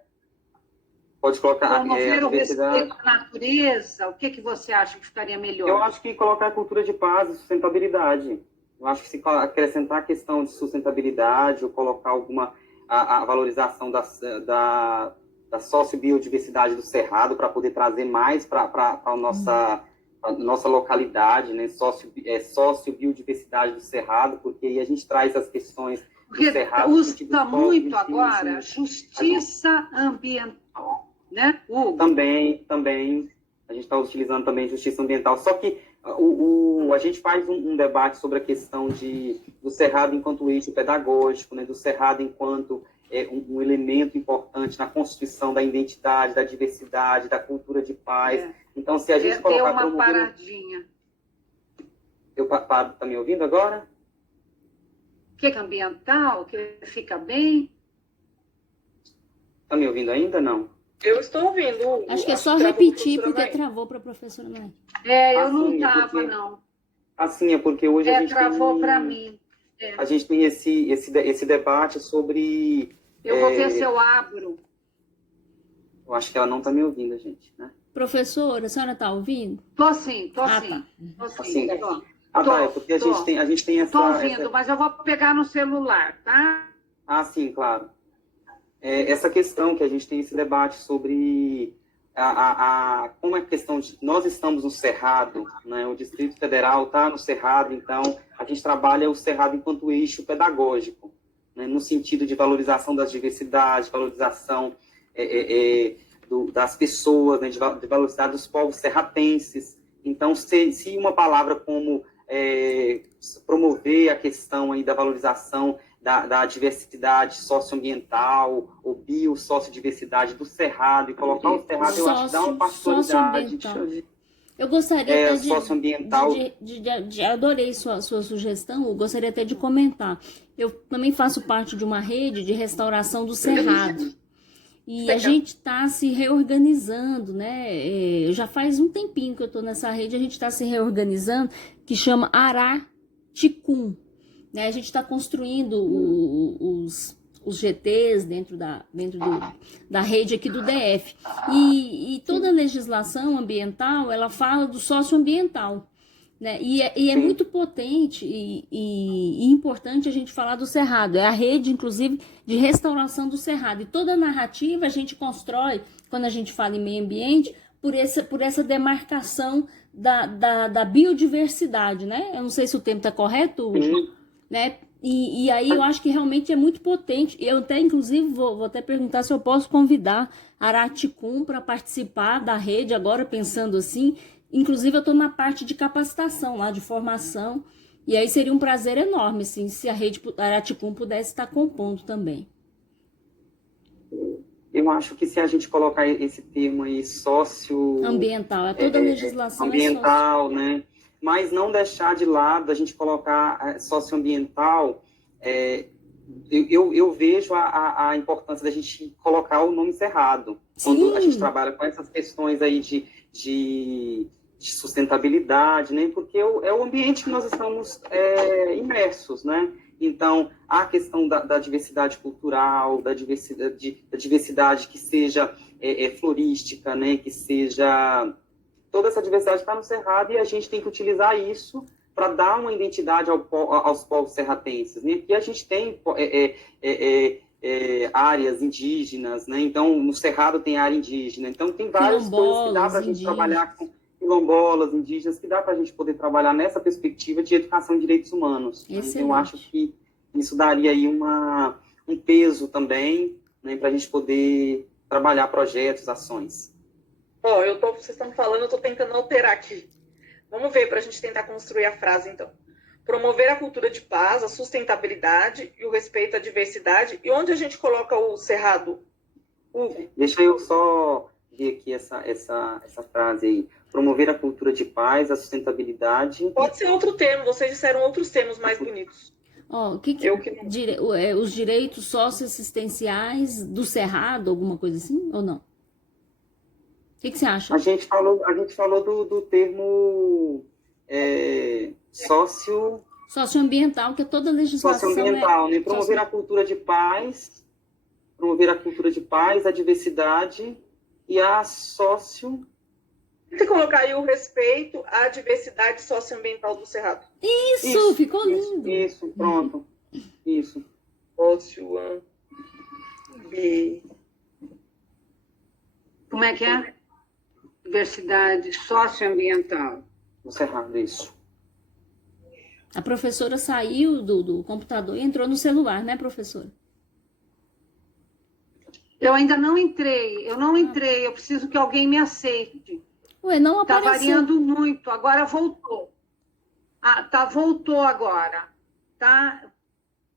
Pode colocar a Promover o diversidade. respeito à natureza, o que, que você acha que ficaria melhor? Eu acho que colocar a cultura de paz e sustentabilidade. Eu acho que se acrescentar a questão de sustentabilidade ou colocar a valorização da sociobiodiversidade do Cerrado para poder trazer mais para a nossa localidade, né? Sociobiodiversidade do Cerrado, porque aí a gente traz as questões do Porque Cerrado. no sentido usa muito cognitivo, agora assim. justiça ambiental, né, Hugo? Também, a gente está utilizando também justiça ambiental, só que a gente faz um debate sobre a questão do Cerrado enquanto eixo pedagógico, né, do Cerrado enquanto um elemento importante na constituição da identidade, da diversidade, da cultura de paz. Então, se a gente Deu colocar... uma paradinha. Tá me ouvindo agora? O que é ambiental? Que fica bem? Tá me ouvindo ainda? Não. Eu estou ouvindo. Hugo. Acho que é só travou repetir, a professora porque Maíra. travou para a professora Maíra. Eu não Assim, estava, porque- não. Assim, é porque hoje a gente Travou tem... para mim. A gente tem esse debate sobre... Eu vou ver se eu abro. Eu acho que ela não está me ouvindo, gente, né? Professora, a senhora está ouvindo? Tô sim. Tá. Tô sim. Assim, Tô. tá, é porque a gente tem essa... Tô ouvindo, mas eu vou pegar no celular, tá? Sim, claro. Essa questão que a gente tem esse debate sobre como é a questão de... Nós estamos no Cerrado, né? O Distrito Federal está no Cerrado, então a gente trabalha o Cerrado enquanto eixo pedagógico, né? No sentido de valorização das diversidades, valorização das pessoas, né? De valorização dos povos serratenses. Então, se uma palavra como promover a questão aí da valorização da diversidade socioambiental ou biosociodiversidade do Cerrado e colocar o Cerrado, eu acho que dá uma particularidade. Eu gostaria até socioambiental. Adorei sua sugestão, eu gostaria até de comentar. Eu também faço parte de uma rede de restauração do Cerrado. E a gente está se reorganizando, né? Já faz um tempinho que eu estou nessa rede, a gente está se reorganizando, que chama Araticum. Né? A gente está construindo os GTs dentro da rede aqui do DF. E toda a legislação ambiental, ela fala do socioambiental. Né? E é muito potente e importante a gente falar do Cerrado. É a rede, inclusive, de restauração do Cerrado. E toda a narrativa a gente constrói, quando a gente fala em meio ambiente, por essa demarcação da biodiversidade. Né? Eu não sei se o tempo está correto, Hugo, né? E aí eu acho que realmente é muito potente. Eu até, inclusive, vou até perguntar se eu posso convidar a Araticum para participar da rede, agora pensando assim. Inclusive, eu estou na parte de capacitação lá, de formação. E aí seria um prazer enorme, assim, se a rede Araticum pudesse estar compondo também. Eu acho que se a gente colocar esse termo aí, ambiental, toda a legislação ambiental, né? Mas não deixar de lado a gente colocar socioambiental, eu vejo a importância da gente colocar o nome Cerrado. Quando a gente trabalha com essas questões aí de sustentabilidade, né? Porque é o ambiente que nós estamos imersos, né? Então, a questão da diversidade cultural, da diversidade que seja florística, né? Que seja... Toda essa diversidade está no Cerrado e a gente tem que utilizar isso para dar uma identidade aos povos serratenses, né? Aqui a gente tem áreas indígenas, né? Então, no Cerrado tem área indígena. Então, tem várias coisas que dá para a gente trabalhar com quilombolas, indígenas, que dá para a gente poder trabalhar nessa perspectiva de educação de direitos humanos. Né? Então, eu acho que isso daria aí um peso também, né? Para a gente poder trabalhar projetos, ações. Vocês estão falando, eu estou tentando alterar aqui. Vamos ver para a gente tentar construir a frase, então. Promover a cultura de paz, a sustentabilidade e o respeito à diversidade. E onde a gente coloca o Cerrado? Deixa eu só ver aqui essa frase aí. Promover a cultura de paz, a sustentabilidade... Pode ser outro termo, vocês disseram outros termos mais bonitos. Os direitos socioassistenciais do Cerrado, alguma coisa assim, ou não? O que você acha? A gente falou do termo socioambiental, que é toda a legislação. Socioambiental, né? Promover a cultura de paz, a diversidade E a sócio... Você colocar aí o respeito à diversidade socioambiental do Cerrado. Isso, ficou lindo. Isso, pronto. Isso. Socioambiental. Como é que é? Diversidade socioambiental. Do Cerrado, isso. A professora saiu do computador e entrou no celular, né, professora? Eu ainda não entrei, eu preciso que alguém me aceite. Ué, não Está apareceu. variando muito, agora voltou. Voltou agora.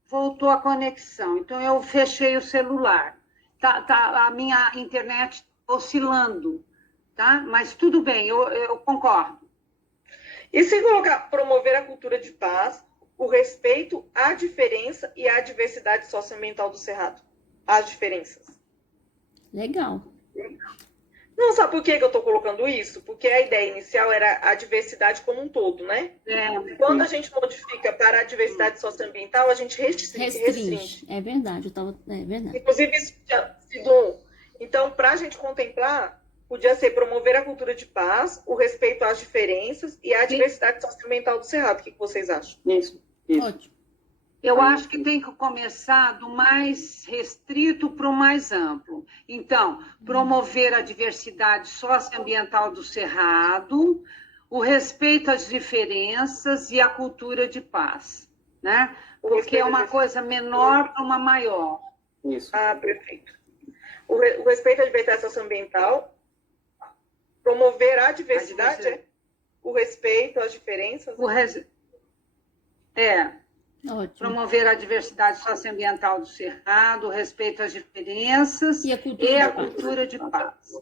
Voltou a conexão. Então, eu fechei o celular. A minha internet oscilando, tá? Mas tudo bem, eu concordo. E se colocar promover a cultura de paz, o respeito à diferença e à diversidade socioambiental do Cerrado? As diferenças. Legal. Não, sabe por que eu estou colocando isso? Porque a ideia inicial era a diversidade como um todo, né? Quando a gente modifica para a diversidade socioambiental, a gente restringe. É verdade, é verdade. Inclusive, isso tinha sido... Então, para a gente contemplar, podia ser promover a cultura de paz, o respeito às diferenças e a diversidade socioambiental do Cerrado. O que vocês acham? Isso. Ótimo. Eu acho que tem que começar do mais restrito para o mais amplo. Então, promover a diversidade socioambiental do Cerrado, o respeito às diferenças e a cultura de paz, né? Porque é uma coisa menor para uma maior. Isso. Perfeito. O respeito à diversidade socioambiental, promover a diversidade, o respeito às diferenças. Ótimo. Promover a diversidade socioambiental do Cerrado, o respeito às diferenças E a cultura de paz.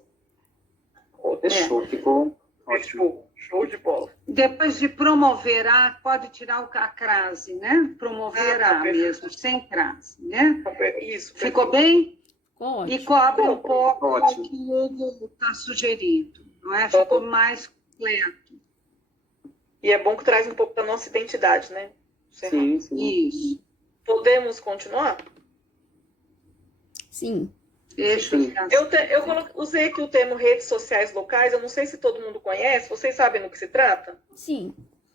Fechou, ficou ótimo. Show de bola. Depois de promover pode tirar a crase, né? Promover mesmo, sem crase, né? Isso. Ficou bem? Ótimo. E cobre um pouco Ótimo. o que o Hugo está sugerindo, não é? Ficou mais completo. E é bom que traz um pouco da nossa identidade, né? Sim. Isso. Podemos continuar? Sim. Deixa Eu usei aqui o termo redes sociais locais, eu não sei se todo mundo conhece, vocês sabem do que se trata? Sim.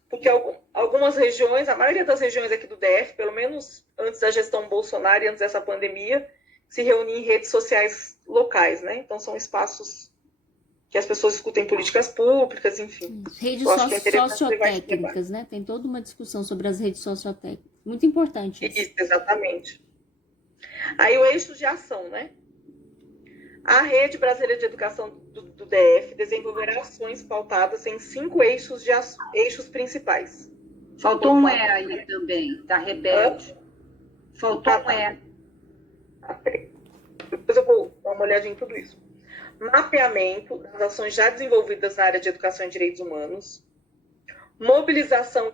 Porque algumas regiões, a maioria das regiões aqui do DF, pelo menos antes da gestão Bolsonaro e antes dessa pandemia, se reúnem em redes sociais locais, né? Então são espaços que as pessoas discutem políticas públicas, enfim. Redes sociotécnicas, sociotécnicas, né? Tem toda uma discussão sobre as redes sociotécnicas. Muito importante isso. Isso, exatamente. Aí o eixo de ação, né? A Rede Brasileira de Educação do DF desenvolverá ações pautadas em 5 eixos principais. Faltou um aí também, da Rebelde. Faltou um Depois eu vou dar uma olhadinha em tudo isso. Mapeamento das ações já desenvolvidas na área de educação e direitos humanos, mobilização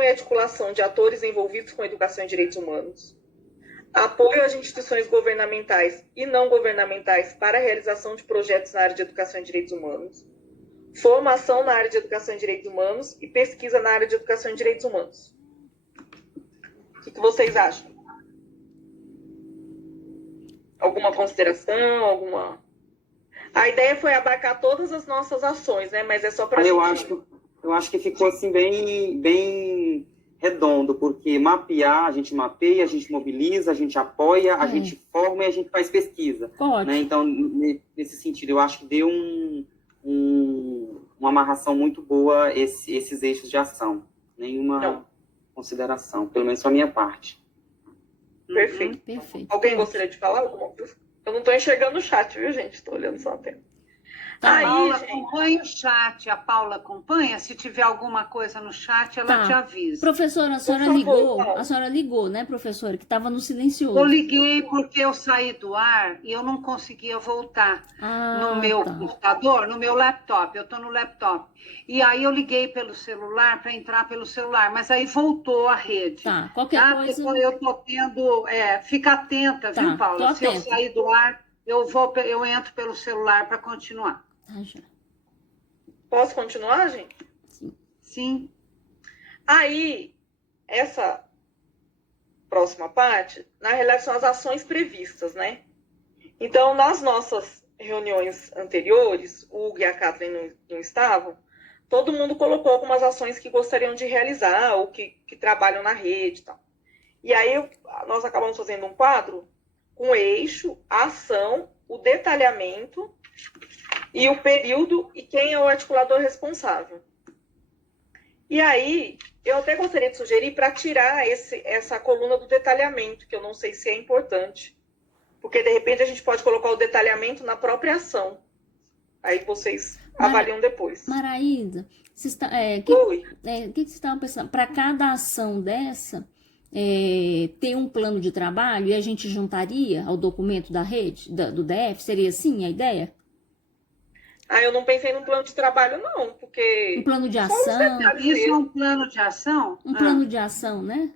e articulação de atores envolvidos com educação e direitos humanos, apoio às instituições governamentais e não governamentais para a realização de projetos na área de educação e direitos humanos, formação na área de educação e direitos humanos e pesquisa na área de educação e direitos humanos. O que vocês acham? Alguma consideração? A ideia foi abarcar todas as nossas ações, né? Mas é só para Eu acho que ficou assim bem redondo, porque mapear, a gente mapeia, a gente mobiliza, a gente apoia, a gente forma e a gente faz pesquisa. Né? Então, nesse sentido, eu acho que deu uma amarração muito boa esses eixos de ação. Nenhuma consideração, pelo menos a minha parte. Perfeito. Perfeito. Alguém gostaria de falar alguma coisa? Eu não estou enxergando o chat, viu, gente? Estou olhando só a tela. A Paula acompanha o chat. A Paula acompanha. Se tiver alguma coisa no chat, ela te avisa. Professora, a senhora ligou, né, professora? Que estava no silencioso. Eu liguei porque eu saí do ar e eu não conseguia voltar no meu computador, no meu laptop. Eu estou no laptop. E aí eu liguei pelo celular para entrar pelo celular, mas aí voltou a rede. Tá, qualquer coisa... Eu estou tendo... fica atenta, viu, Paula? Se eu sair do ar, eu entro pelo celular para continuar. Já. Posso continuar, gente? Sim. Aí, essa próxima parte, na realidade, são as ações previstas, né? Então, nas nossas reuniões anteriores, o Hugo e a Kathleen não estavam, todo mundo colocou algumas ações que gostariam de realizar ou que trabalham na rede e tal. E aí nós acabamos fazendo um quadro com o eixo, a ação, o detalhamento e o período e quem é o articulador responsável. E aí, eu até gostaria de sugerir para tirar essa coluna do detalhamento, que eu não sei se é importante. Porque, de repente, a gente pode colocar o detalhamento na própria ação. Aí vocês avaliam depois. Maraísa, Oi. o que você estava pensando? Para cada ação dessa, ter um plano de trabalho e a gente juntaria ao documento da rede, do DF? Seria assim a ideia? Eu não pensei num plano de trabalho, não, porque... Um plano de ação? Isso é um plano de ação? Um plano de ação, né?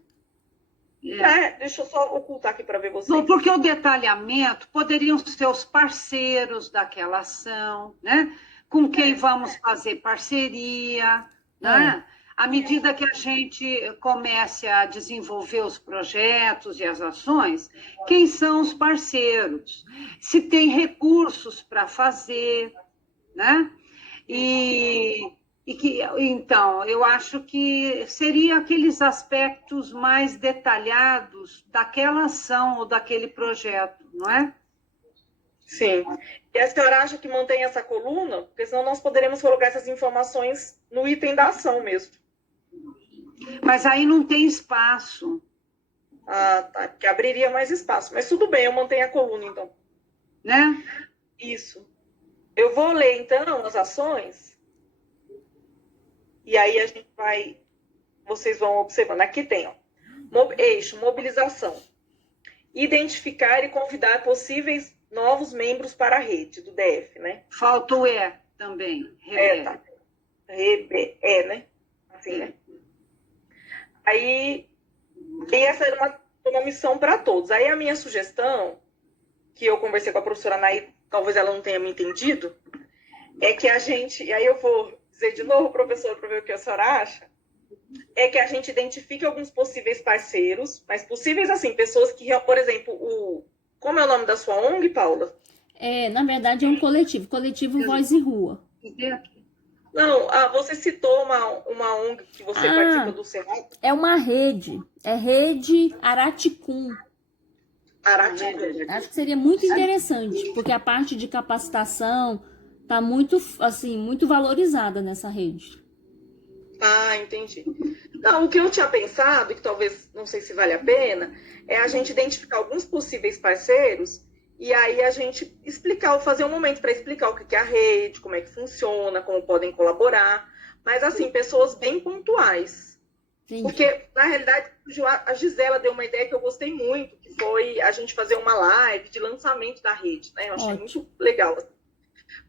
Deixa eu só ocultar aqui para ver vocês. Não, porque o detalhamento poderiam ser os parceiros daquela ação, né? Com quem vamos fazer parceria, né? À medida que a gente comece a desenvolver os projetos e as ações, quem são os parceiros? Se tem recursos para fazer, né? Então, eu acho que seria aqueles aspectos mais detalhados daquela ação ou daquele projeto, não é? Sim. E a senhora acha que mantém essa coluna? Porque senão nós poderemos colocar essas informações no item da ação mesmo. Mas aí não tem espaço. Tá. Porque abriria mais espaço. Mas tudo bem, eu mantenho a coluna, então. Né? Isso. Eu vou ler, então, as ações. E aí a gente vai... Vocês vão observando. Aqui tem, ó. Eixo, mobilização. Identificar e convidar possíveis novos membros para a rede do DF, né? Falta o E também. Tá. Né? Assim, né? Aí, essa era uma missão para todos. Aí a minha sugestão, que eu conversei com a professora Naí, talvez ela não tenha me entendido, é que a gente, e aí eu vou dizer de novo, professor, para ver o que a senhora acha, é que a gente identifique alguns possíveis parceiros, mas possíveis assim, pessoas que, por exemplo, como é o nome da sua ONG, Paula? Na verdade é um coletivo Voz e Rua. Não, você citou uma ONG que você participa do Cerrado? É uma rede, Rede Araticum. Araticum. Acho que seria muito interessante, porque a parte de capacitação está muito valorizada nessa rede. Entendi. Não, o que eu tinha pensado, e que talvez, não sei se vale a pena, é a gente identificar alguns possíveis parceiros e aí a gente fazer um momento para explicar o que é a rede, como é que funciona, como podem colaborar, mas assim, pessoas bem pontuais. Entendi. Porque, na realidade, a Gisela deu uma ideia que eu gostei muito, que foi a gente fazer uma live de lançamento da rede, né? Eu achei muito legal.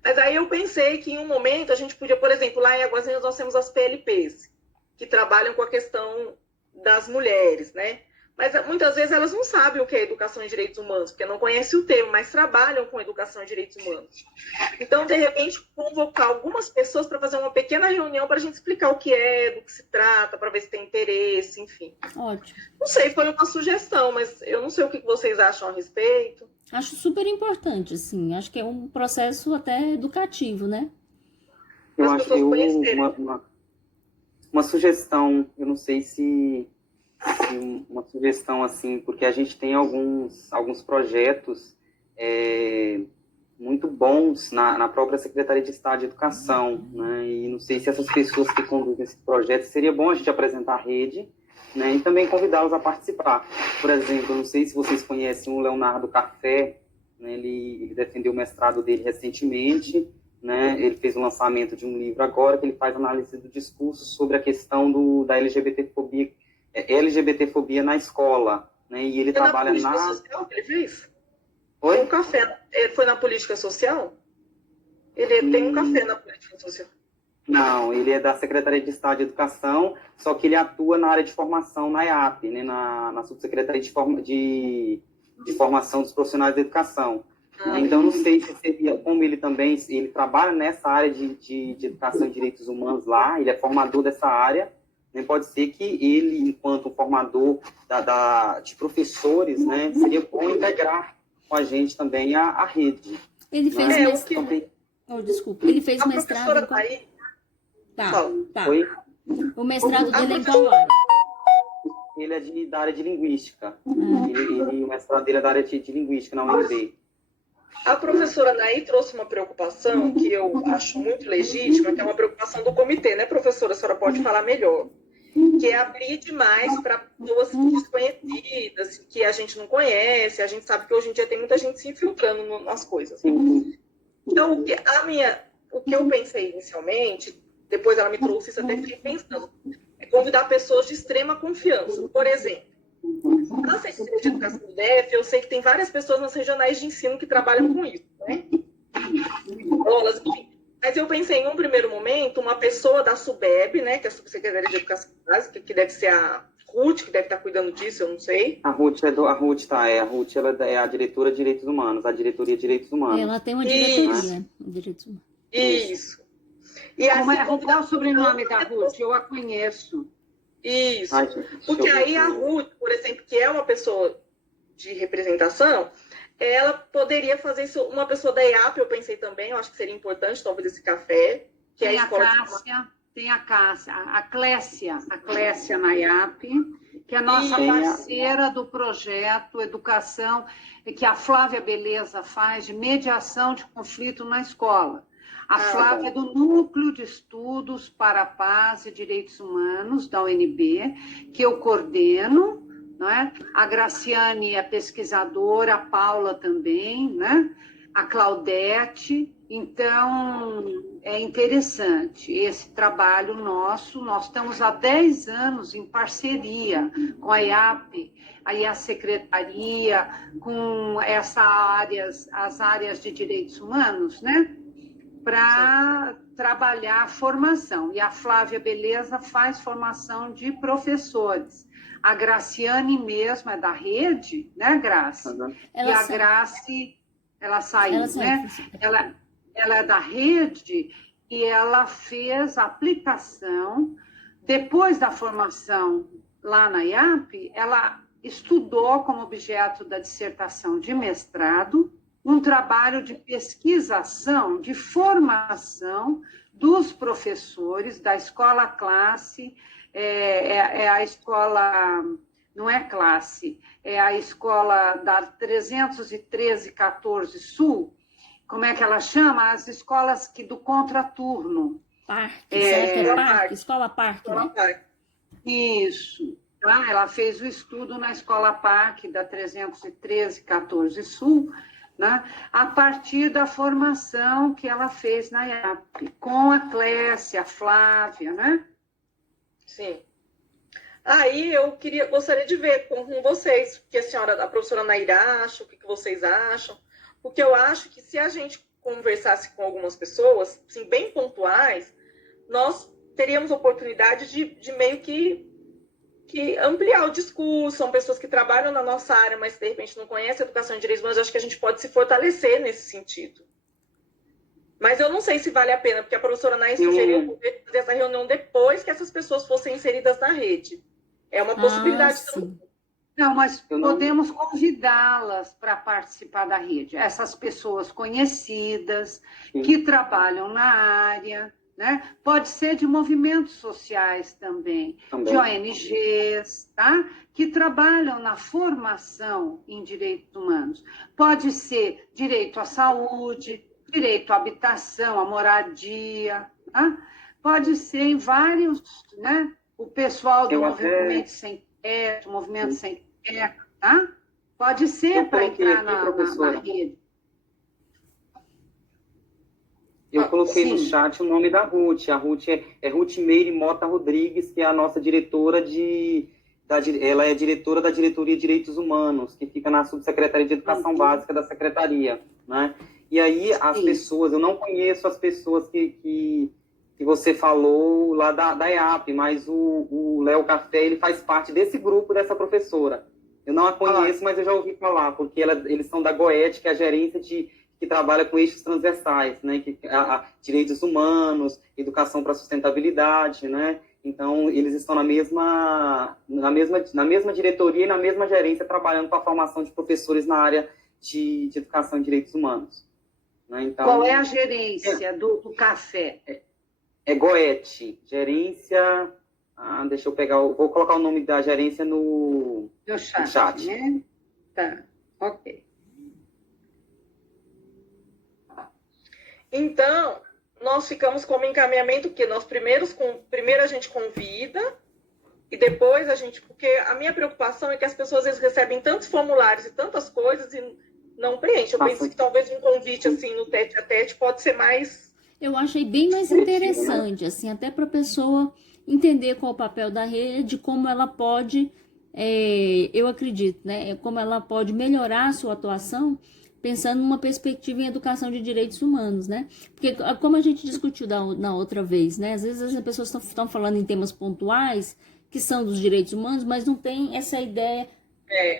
Mas aí eu pensei que em um momento a gente podia, por exemplo, lá em Águas Lindas nós temos as PLPs, que trabalham com a questão das mulheres, né? Mas muitas vezes elas não sabem o que é educação em direitos humanos, porque não conhecem o termo, mas trabalham com educação em direitos humanos. Então, de repente, convocar algumas pessoas para fazer uma pequena reunião para a gente explicar o que é, do que se trata, para ver se tem interesse, enfim. Ótimo. Não sei, foi uma sugestão, mas eu não sei o que vocês acham a respeito. Acho super importante, assim. Acho que é um processo até educativo, né? Eu acho que uma sugestão, eu não sei se uma sugestão assim, porque a gente tem alguns projetos muito bons na própria Secretaria de Estado de Educação, né? E não sei se essas pessoas que conduzem esse projeto, seria bom a gente apresentar a rede, né? E também convidá-los a participar. Por exemplo, não sei se vocês conhecem o Leonardo Café, né? Ele defendeu o mestrado dele recentemente, né? Ele fez o lançamento de um livro agora, que ele faz análise do discurso sobre a questão da LGBTfobia na escola, né? E ele trabalha na política social que ele fez? Oi? Tem um café. Ele foi na política social? Ele tem um café na política social. Não, ele é da Secretaria de Estado de Educação, só que ele atua na área de formação na EAP, né? Na Subsecretaria de Formação dos Profissionais da Educação. Então, não sei se seria, como ele trabalha nessa área de educação e direitos humanos lá, ele é formador dessa área, né? Pode ser que ele, enquanto formador de professores, né, seria bom integrar com a gente também a rede. Ele fez né? mestrado. Oh, desculpa, ele fez A mestrado. professora Thaís, Tá, fala. tá. Foi? O mestrado A dele é em professora- qual área? Ele é da área de linguística. O mestrado dele é da área de linguística na UNB. A professora Naí trouxe uma preocupação que eu acho muito legítima, que é uma preocupação do comitê, né, professora? A senhora pode falar melhor. Que é abrir demais para pessoas desconhecidas, que a gente não conhece, a gente sabe que hoje em dia tem muita gente se infiltrando nas coisas. Então, o que eu pensei inicialmente, depois ela me trouxe isso, até fiquei pensando, é convidar pessoas de extrema confiança. Por exemplo, na Secretaria de Educação do DF, eu sei que tem várias pessoas nas regionais de ensino que trabalham com isso, né? Escolas, enfim. Mas eu pensei, em um primeiro momento, uma pessoa da SUBEB, né, que é a Subsecretaria de Educação Básica, que deve ser a Ruth, que deve estar cuidando disso, eu não sei. A Ruth ela é a diretora de Direitos Humanos, a diretoria de Direitos Humanos. Ela tem uma Isso. diretoria. Direitos humanos. Isso. E Como assim, qual é o sobrenome da Ruth? Eu a conheço. Isso. Ai, gente, Porque deixa eu aí a ver. Ruth, por exemplo, que é uma pessoa de representação, ela poderia fazer isso, uma pessoa da EAP, eu pensei também, eu acho que seria importante, talvez, esse café, que é Tem a a escola Cássia, tem a Cássia, a Clécia Nayap, que é a nossa Tem a- parceira do projeto Educação, que a Flávia Beleza faz de mediação de conflito na escola. A Flávia é do Núcleo de Estudos para a Paz e Direitos Humanos, da UNB, que eu coordeno, não é? A Graciane é pesquisadora, a Paula também, né? A Claudete. Então, é interessante esse trabalho nosso. Nós estamos há 10 anos em parceria com a IAP, aí a secretaria, com as áreas de direitos humanos, né? Para trabalhar a formação. E a Flávia Beleza faz formação de professores. A Graciane mesmo é da rede, né, Graci? E a Graci, ela saiu, né? Ela é da rede e ela fez a aplicação. Depois da formação lá na IAP, ela estudou como objeto da dissertação de mestrado um trabalho de pesquisação, de formação dos professores da escola classe, é a escola, não é classe, é a escola da 313-14 Sul, como é que ela chama? As escolas do contraturno. Parque, será que é parque? Escola Parque, né? Parque. Isso. Tá? Ela fez o estudo na escola Parque da 313-14 Sul, né? A partir da formação que ela fez na IAP, com a Clécia, a Flávia, né? Sim. Aí eu gostaria de ver com vocês o que a professora Naira acha, o que vocês acham, porque eu acho que se a gente conversasse com algumas pessoas, assim, bem pontuais, nós teríamos oportunidade de meio que ampliar o discurso. São pessoas que trabalham na nossa área, mas de repente não conhecem a educação de direitos humanos. Acho que a gente pode se fortalecer nesse sentido. Mas eu não sei se vale a pena, porque a professora Nair sugeriu fazer essa reunião depois que essas pessoas fossem inseridas na rede. É uma possibilidade também. Não, mas podemos convidá-las para participar da rede. Essas pessoas conhecidas, que trabalham na área, né? Pode ser de movimentos sociais também, de ONGs, tá? Que trabalham na formação em direitos humanos. Pode ser direito à saúde, direito à habitação, à moradia, tá? Pode ser em vários, né? O pessoal do movimento sem teto, movimento sem teto, tá? Pode ser para entrar na rede. Eu coloquei no chat o nome da Ruth. A Ruth é Ruth Meire Mota Rodrigues, que é a nossa diretora ela é diretora da Diretoria de Direitos Humanos, que fica na Subsecretaria de Educação Básica da Secretaria, né? E aí as pessoas, eu não conheço as pessoas que você falou lá da EAP, mas o Léo Café, ele faz parte desse grupo dessa professora. Eu não a conheço, mas eu já ouvi falar, porque eles são da GOET, que é a gerência que trabalha com eixos transversais, né? Direitos humanos, educação para sustentabilidade, né? Então, eles estão na mesma diretoria e na mesma gerência, trabalhando com a formação de professores na área de educação e direitos humanos. né? Então, Qual é a gerência do café? é Goethe, gerência. Deixa eu pegar, vou colocar o nome da gerência no chat. Né? Tá, ok. Então, nós ficamos como encaminhamento que nós primeiro a gente convida e depois a gente, porque a minha preocupação é que as pessoas às vezes recebem tantos formulários e tantas coisas e não preenchem. Eu penso que talvez um convite assim no tete a tete pode ser mais. Eu achei bem mais interessante, assim, até para a pessoa entender qual o papel da rede, como ela pode, eu acredito, né, como ela pode melhorar a sua atuação, pensando numa perspectiva em educação de direitos humanos, né? Porque, como a gente discutiu na outra vez, né, às vezes as pessoas estão falando em temas pontuais, que são dos direitos humanos, mas não tem essa ideia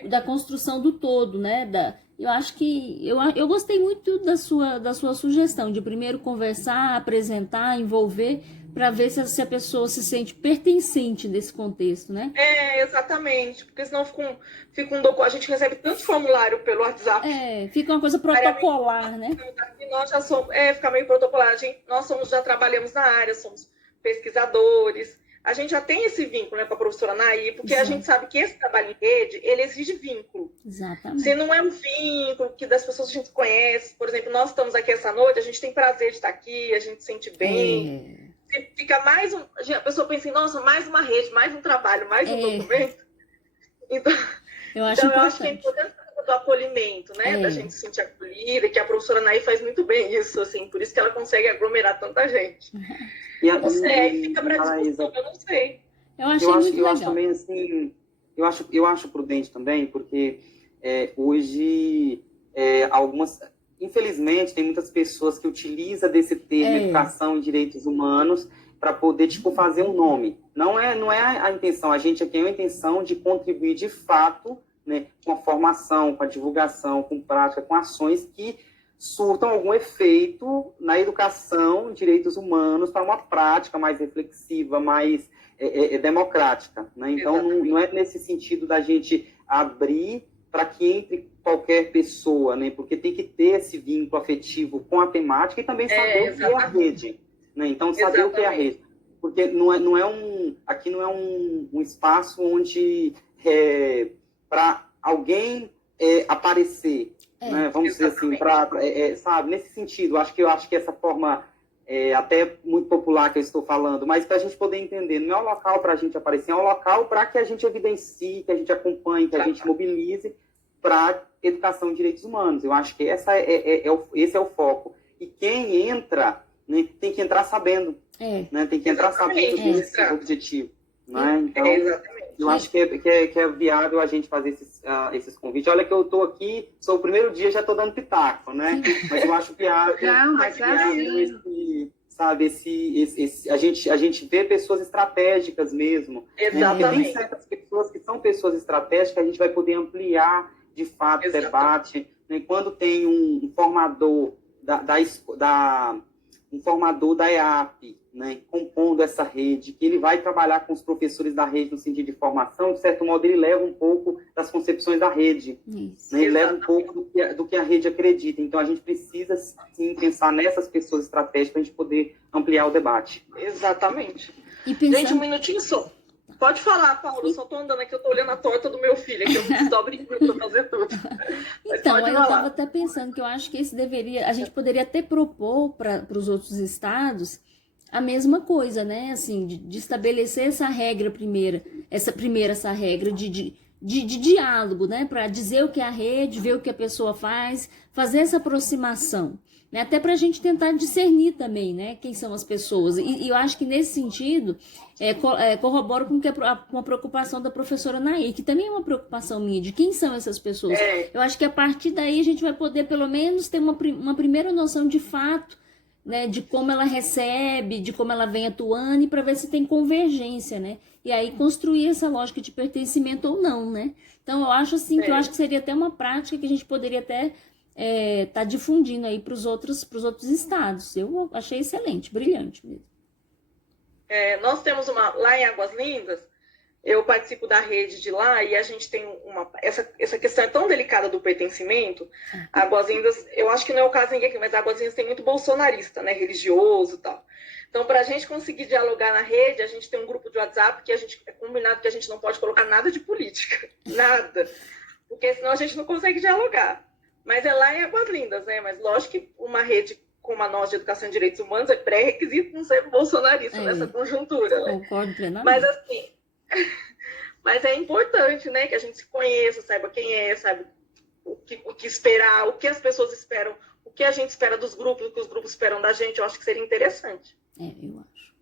da construção do todo, né? Eu acho que eu gostei muito da sua sugestão de primeiro conversar, apresentar, envolver, para ver se a pessoa se sente pertencente desse contexto, né? Exatamente, porque senão a gente recebe tanto formulário pelo WhatsApp. Fica uma coisa protocolar, né? Nós já somos, fica meio protocolar. Nós já trabalhamos na área, somos pesquisadores. A gente já tem esse vínculo, né, com a professora Naí, porque a gente sabe que esse trabalho em rede, ele exige vínculo. Exatamente. Se não é um vínculo que das pessoas que a gente conhece, por exemplo, nós estamos aqui essa noite, a gente tem prazer de estar aqui, a gente se sente bem. Fica a pessoa pensa assim, nossa, mais uma rede, mais um trabalho, mais um documento. Então, eu acho que é importante do acolhimento, né? Da gente se sentir acolhida, que a professora Naí faz muito bem isso, assim, por isso que ela consegue aglomerar tanta gente. Não sei, fica para discussão, eu não sei. Eu acho também, assim, eu acho prudente também, porque hoje infelizmente, tem muitas pessoas que utilizam desse termo educação e direitos humanos para poder, fazer um nome. Não é a intenção. A gente aqui tem a intenção de contribuir de fato, né, com a formação, com a divulgação, com prática, com ações que surtam algum efeito na educação e direitos humanos para uma prática mais reflexiva, mais democrática. Né? Então, não é nesse sentido da gente abrir para que entre qualquer pessoa, né? Porque tem que ter esse vínculo afetivo com a temática e também saber o que é a rede. Né? Então, saber o que é a rede. Porque aqui não é um espaço onde para alguém aparecer, né? Vamos dizer assim, sabe? Nesse sentido, eu acho que essa forma até muito popular que eu estou falando, mas para a gente poder entender, não é um local para a gente aparecer, é um local para que a gente evidencie, que a gente acompanhe, que a gente mobilize para educação de direitos humanos. Eu acho que esse é o foco. E quem entra, né, tem que entrar sabendo. Né, tem que entrar sabendo desse objetivo. Né? Então, eu acho que é viável a gente fazer esses convites. Olha que eu estou aqui, sou o primeiro dia, já estou dando pitaco, né? Mas eu acho viável. Não, mas sabe, a gente vê pessoas estratégicas mesmo. Exatamente. Né? Tem certas pessoas que são pessoas estratégicas, a gente vai poder ampliar de fato o debate. Né? Quando tem um formador um formador da EAP, né, compondo essa rede, que ele vai trabalhar com os professores da rede no sentido de formação, de certo modo ele leva um pouco das concepções da rede, né, ele leva um pouco do que a rede acredita. Então a gente precisa sim pensar nessas pessoas estratégicas para a gente poder ampliar o debate. Exatamente. Gente, um minutinho só. Pode falar, Paulo, eu só estou andando aqui, eu estou olhando a torta do meu filho, aqui eu me desdobro em grupo para fazer tudo. Então, eu estava até pensando que eu acho que a gente poderia até propor para os outros estados a mesma coisa, né? Assim, de estabelecer essa regra essa regra de diálogo, né? Para dizer o que é a rede, ver o que a pessoa faz, fazer essa aproximação. Né? Até para a gente tentar discernir também, né, quem são as pessoas. E eu acho que nesse sentido corroboro com a preocupação da professora Naí, que também é uma preocupação minha, de quem são essas pessoas. Eu acho que a partir daí a gente vai poder pelo menos ter uma primeira noção de fato, né, de como ela recebe, de como ela vem atuando, e para ver se tem convergência, né? E aí construir essa lógica de pertencimento ou não, né? Então eu acho assim que eu acho que seria até uma prática que a gente poderia até tá difundindo aí para os outros estados. Eu achei excelente, brilhante mesmo. Nós temos lá em Águas Lindas, Eu participo da rede de lá e a gente tem essa questão é tão delicada do pertencimento. Águas Lindas, eu acho que não é o caso de ninguém aqui, mas Águas Lindas tem muito bolsonarista, né, religioso e tal. Então, para a gente conseguir dialogar na rede, a gente tem um grupo de WhatsApp que a gente é combinado que a gente não pode colocar nada de política, nada, porque senão a gente não consegue dialogar. Mas é lá em Águas Lindas, né? Mas lógico que uma rede como a nossa de educação e direitos humanos é pré-requisito não ser bolsonarista nessa conjuntura, né? Concordo plenamente. Mas assim, mas é importante, né, que a gente se conheça, saiba quem é, saiba o que esperar, o que as pessoas esperam, o que a gente espera dos grupos, o que os grupos esperam da gente. Eu acho que seria interessante. Eu acho.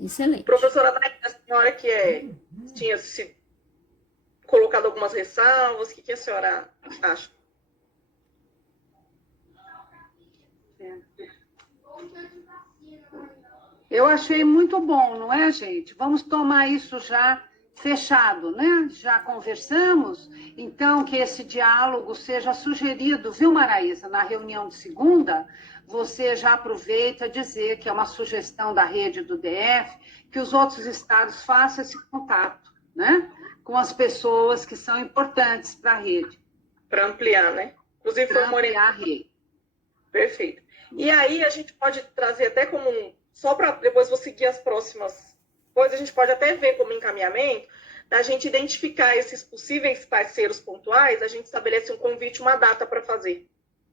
Excelente. Professora Nath, a senhora que tinha se colocado algumas ressalvas, o que a senhora acha? Eu achei muito bom, não é, gente? Vamos tomar isso já fechado, né? Já conversamos, então que esse diálogo seja sugerido, viu, Maraísa? Na reunião de segunda, você já aproveita dizer que é uma sugestão da rede do DF, que os outros estados façam esse contato, né? Com as pessoas que são importantes para a rede. Para ampliar, né? Inclusive, para ampliar a rede. Perfeito. E aí a gente pode trazer até como só para depois vou seguir as próximas coisas, a gente pode até ver como encaminhamento, da gente identificar esses possíveis parceiros pontuais, a gente estabelece um convite, uma data para fazer.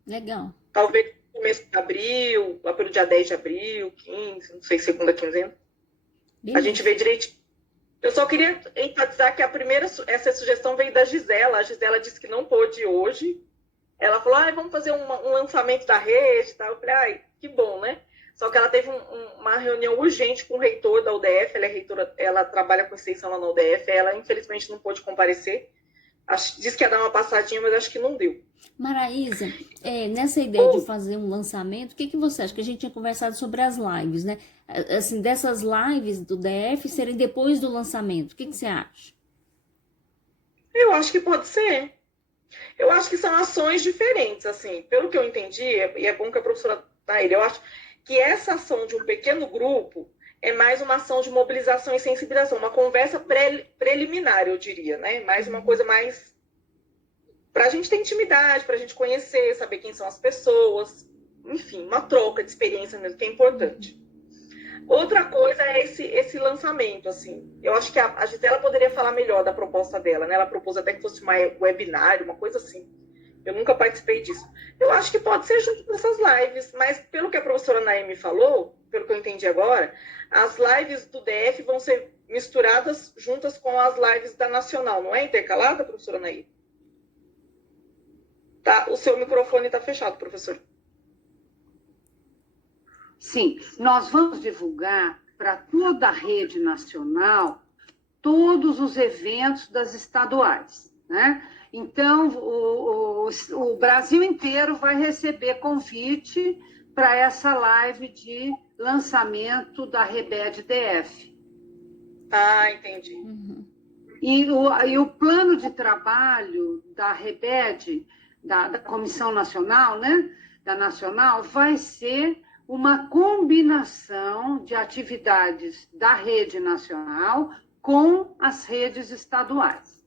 Legal. Talvez no começo de abril, lá pelo dia 10 de abril, 15, não sei, segunda quinzena. A gente vê direitinho. Eu só queria enfatizar que essa sugestão veio da Gisela. A Gisela disse que não pôde hoje. Ela falou, vamos fazer um lançamento da rede e tal. Eu falei, que bom, né? Só que ela teve uma reunião urgente com o reitor da UDF, ela é reitora, ela trabalha com extensão lá na UDF, ela infelizmente não pôde comparecer. Disse que ia dar uma passadinha, mas acho que não deu. Maraísa, nessa ideia de fazer um lançamento, o que você acha? Que a gente tinha conversado sobre as lives, né? Assim, dessas lives do DF serem depois do lançamento, o que você acha? Eu acho que pode ser. Eu acho que são ações diferentes, assim, pelo que eu entendi, e é bom que a professora Taíra, eu acho que essa ação de um pequeno grupo é mais uma ação de mobilização e sensibilização, uma conversa preliminar, eu diria, né? Mais uma coisa mais para a gente ter intimidade, para a gente conhecer, saber quem são as pessoas, enfim, uma troca de experiência mesmo, que é importante. Outra coisa é esse lançamento, assim. Eu acho que a Gisela poderia falar melhor da proposta dela, né? Ela propôs até que fosse uma webinário, uma coisa assim. Eu nunca participei disso. Eu acho que pode ser junto dessas lives, mas pelo que a professora Naime falou, pelo que eu entendi agora, as lives do DF vão ser misturadas juntas com as lives da Nacional, não é intercalada, professora Naime? Tá, o seu microfone está fechado, professor. Sim, nós vamos divulgar para toda a rede nacional todos os eventos das estaduais, né? Então, o Brasil inteiro vai receber convite para essa live de lançamento da Rebed DF. Ah, entendi. Uhum. E o plano de trabalho da Rebed, da Comissão Nacional, né? Da Nacional, vai ser uma combinação de atividades da rede nacional com as redes estaduais.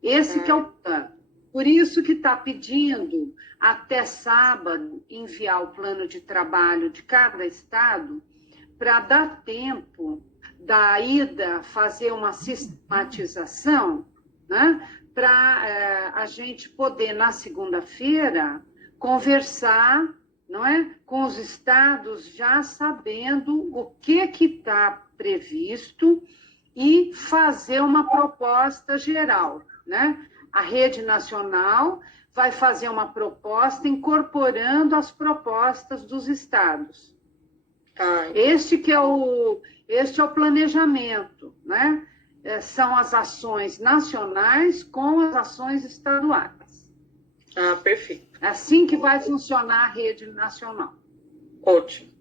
Esse que é o plano. Por isso que está pedindo, até sábado, enviar o plano de trabalho de cada estado para dar tempo da ida fazer uma sistematização, né? Para a gente poder, na segunda-feira, conversar, não é? Com os estados, já sabendo o que está previsto e fazer uma proposta geral, né? A rede nacional vai fazer uma proposta incorporando as propostas dos estados. Este é o planejamento, né? São as ações nacionais com as ações estaduais. Ah, perfeito. É assim que vai funcionar a rede nacional. Ótimo.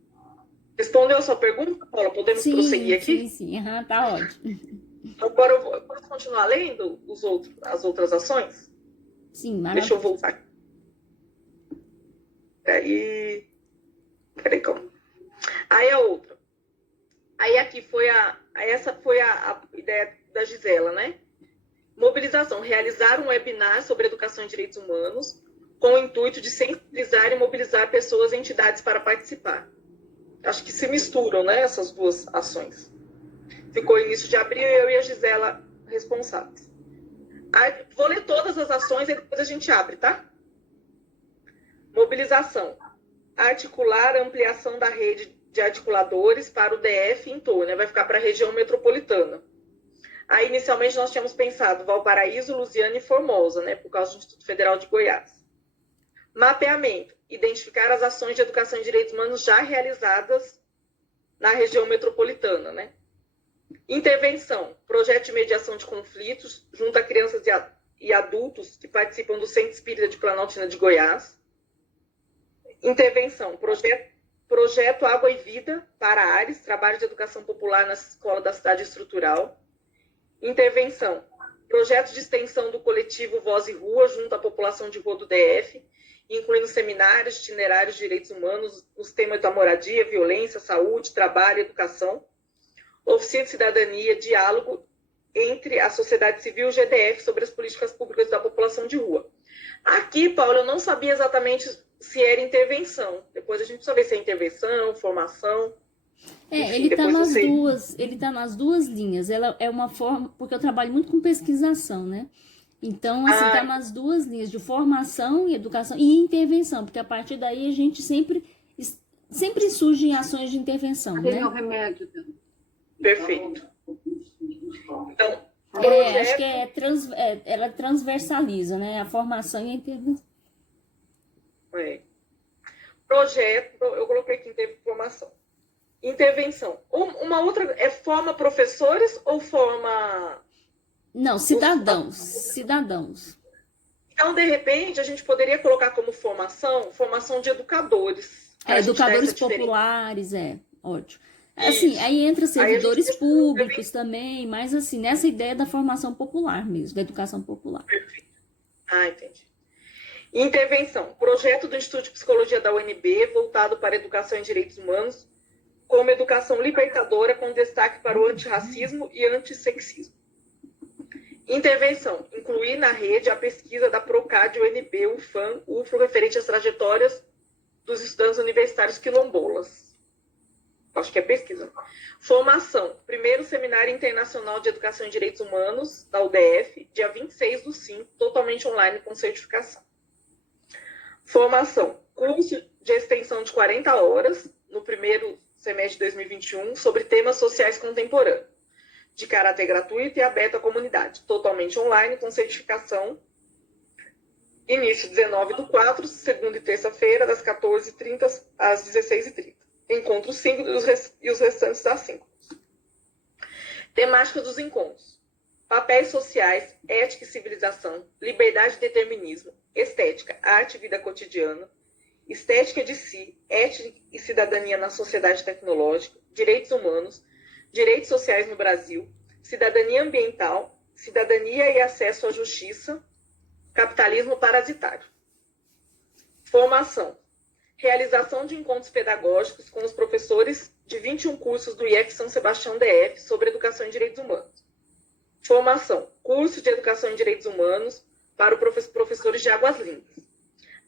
Respondeu a sua pergunta, Paula? Podemos prosseguir aqui? Sim, tá ótimo. Agora eu posso continuar lendo as outras ações? Sim, maravilha. Deixa eu voltar. Peraí, como? Aí a outra. Aí aqui essa foi a ideia da Gisela, né? Mobilização, realizar um webinar sobre educação e direitos humanos com o intuito de sensibilizar e mobilizar pessoas e entidades para participar. Acho que se misturam, né, essas duas ações. Ficou início de abril, eu e a Gisela responsáveis. Vou ler todas as ações e depois a gente abre, tá? Mobilização. Articular a ampliação da rede de articuladores para o DF em torno, né? Vai ficar para a região metropolitana. Aí, inicialmente, nós tínhamos pensado Valparaíso, Lusiânia e Formosa, né? Por causa do Instituto Federal de Goiás. Mapeamento. Identificar as ações de educação e direitos humanos já realizadas na região metropolitana, né? Intervenção. Projeto de mediação de conflitos junto a crianças e adultos que participam do Centro Espírita de Planaltina de Goiás. Intervenção. Projeto Água e Vida para Ares, trabalho de educação popular na escola da cidade estrutural. Intervenção. Projeto de extensão do coletivo Voz e Rua junto à população de rua do DF, incluindo seminários, itinerários de direitos humanos, os temas da moradia, violência, saúde, trabalho, educação. Oficina de cidadania, diálogo entre a sociedade civil e o GDF sobre as políticas públicas da população de rua. Aqui, Paulo, eu não sabia exatamente se era intervenção. Depois a gente precisa ver se é intervenção, formação. Enfim, ele está nas duas linhas. Ela é uma forma, porque eu trabalho muito com pesquisação, né? Então, assim, está nas duas linhas, de formação e educação e intervenção, porque a partir daí a gente sempre surgem ações de intervenção, né? Tem o remédio também. Perfeito. Então, acho que ela transversaliza, né? A formação e a intervenção. Projeto, eu coloquei aqui formação. Intervenção. Uma outra, forma professores ou forma... Não, cidadãos. Então, de repente, a gente poderia colocar como formação de educadores. Educadores populares, ótimo. Assim, aí entra servidores públicos também, mas assim, nessa ideia da formação popular mesmo, da educação popular. Perfeito. Entendi. Intervenção. Projeto do Instituto de Psicologia da UNB, voltado para a educação e direitos humanos, como educação libertadora, com destaque para o antirracismo e antissexismo. Intervenção. Incluir na rede a pesquisa da Procad, UNB, UFAM, UFRO, referente às trajetórias dos estudantes universitários quilombolas. Acho que é pesquisa. Formação. Primeiro Seminário Internacional de Educação e Direitos Humanos, da UDF, dia 26/5, totalmente online com certificação. Formação. Curso de extensão de 40 horas, no primeiro semestre de 2021, sobre temas sociais contemporâneos, de caráter gratuito e aberto à comunidade, totalmente online com certificação. Início 19/4, segunda e terça-feira, das 14h30 às 16h30. Encontros 5 e os restantes das 5. Temática dos encontros. Papéis sociais, ética e civilização, liberdade e determinismo, estética, arte e vida cotidiana, estética de si, ética e cidadania na sociedade tecnológica, direitos humanos, direitos sociais no Brasil, cidadania ambiental, cidadania e acesso à justiça, capitalismo parasitário. Formação. Realização de encontros pedagógicos com os professores de 21 cursos do IEF São Sebastião DF sobre educação e direitos humanos. Formação. Curso de educação e direitos humanos para os professores de Águas Lindas.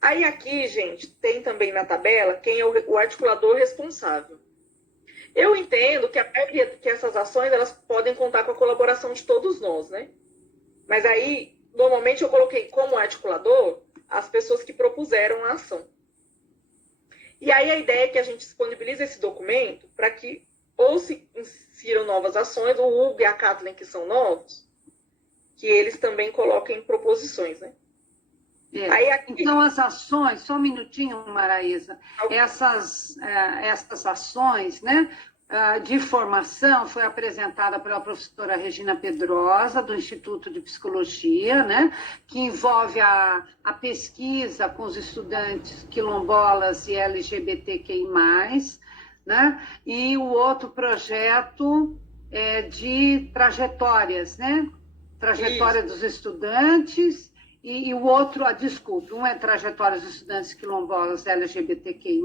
Aí aqui, gente, tem também na tabela quem é o articulador responsável. Eu entendo que essas ações elas podem contar com a colaboração de todos nós, né? Mas aí, normalmente eu coloquei como articulador as pessoas que propuseram a ação. E aí a ideia é que a gente disponibilize esse documento para que ou se insiram novas ações, o Hugo e a Kathleen, que são novos, que eles também coloquem proposições, né? Aí aqui... Então, as ações, só um minutinho, Maraísa, essas ações, né, de formação foi apresentada pela professora Regina Pedrosa, do Instituto de Psicologia, né, que envolve a pesquisa com os estudantes quilombolas e LGBTQI+, né, e o outro projeto de trajetórias, né, trajetória dos estudantes. E o outro, desculpe, um é trajetórias dos estudantes quilombolas LGBTQI+,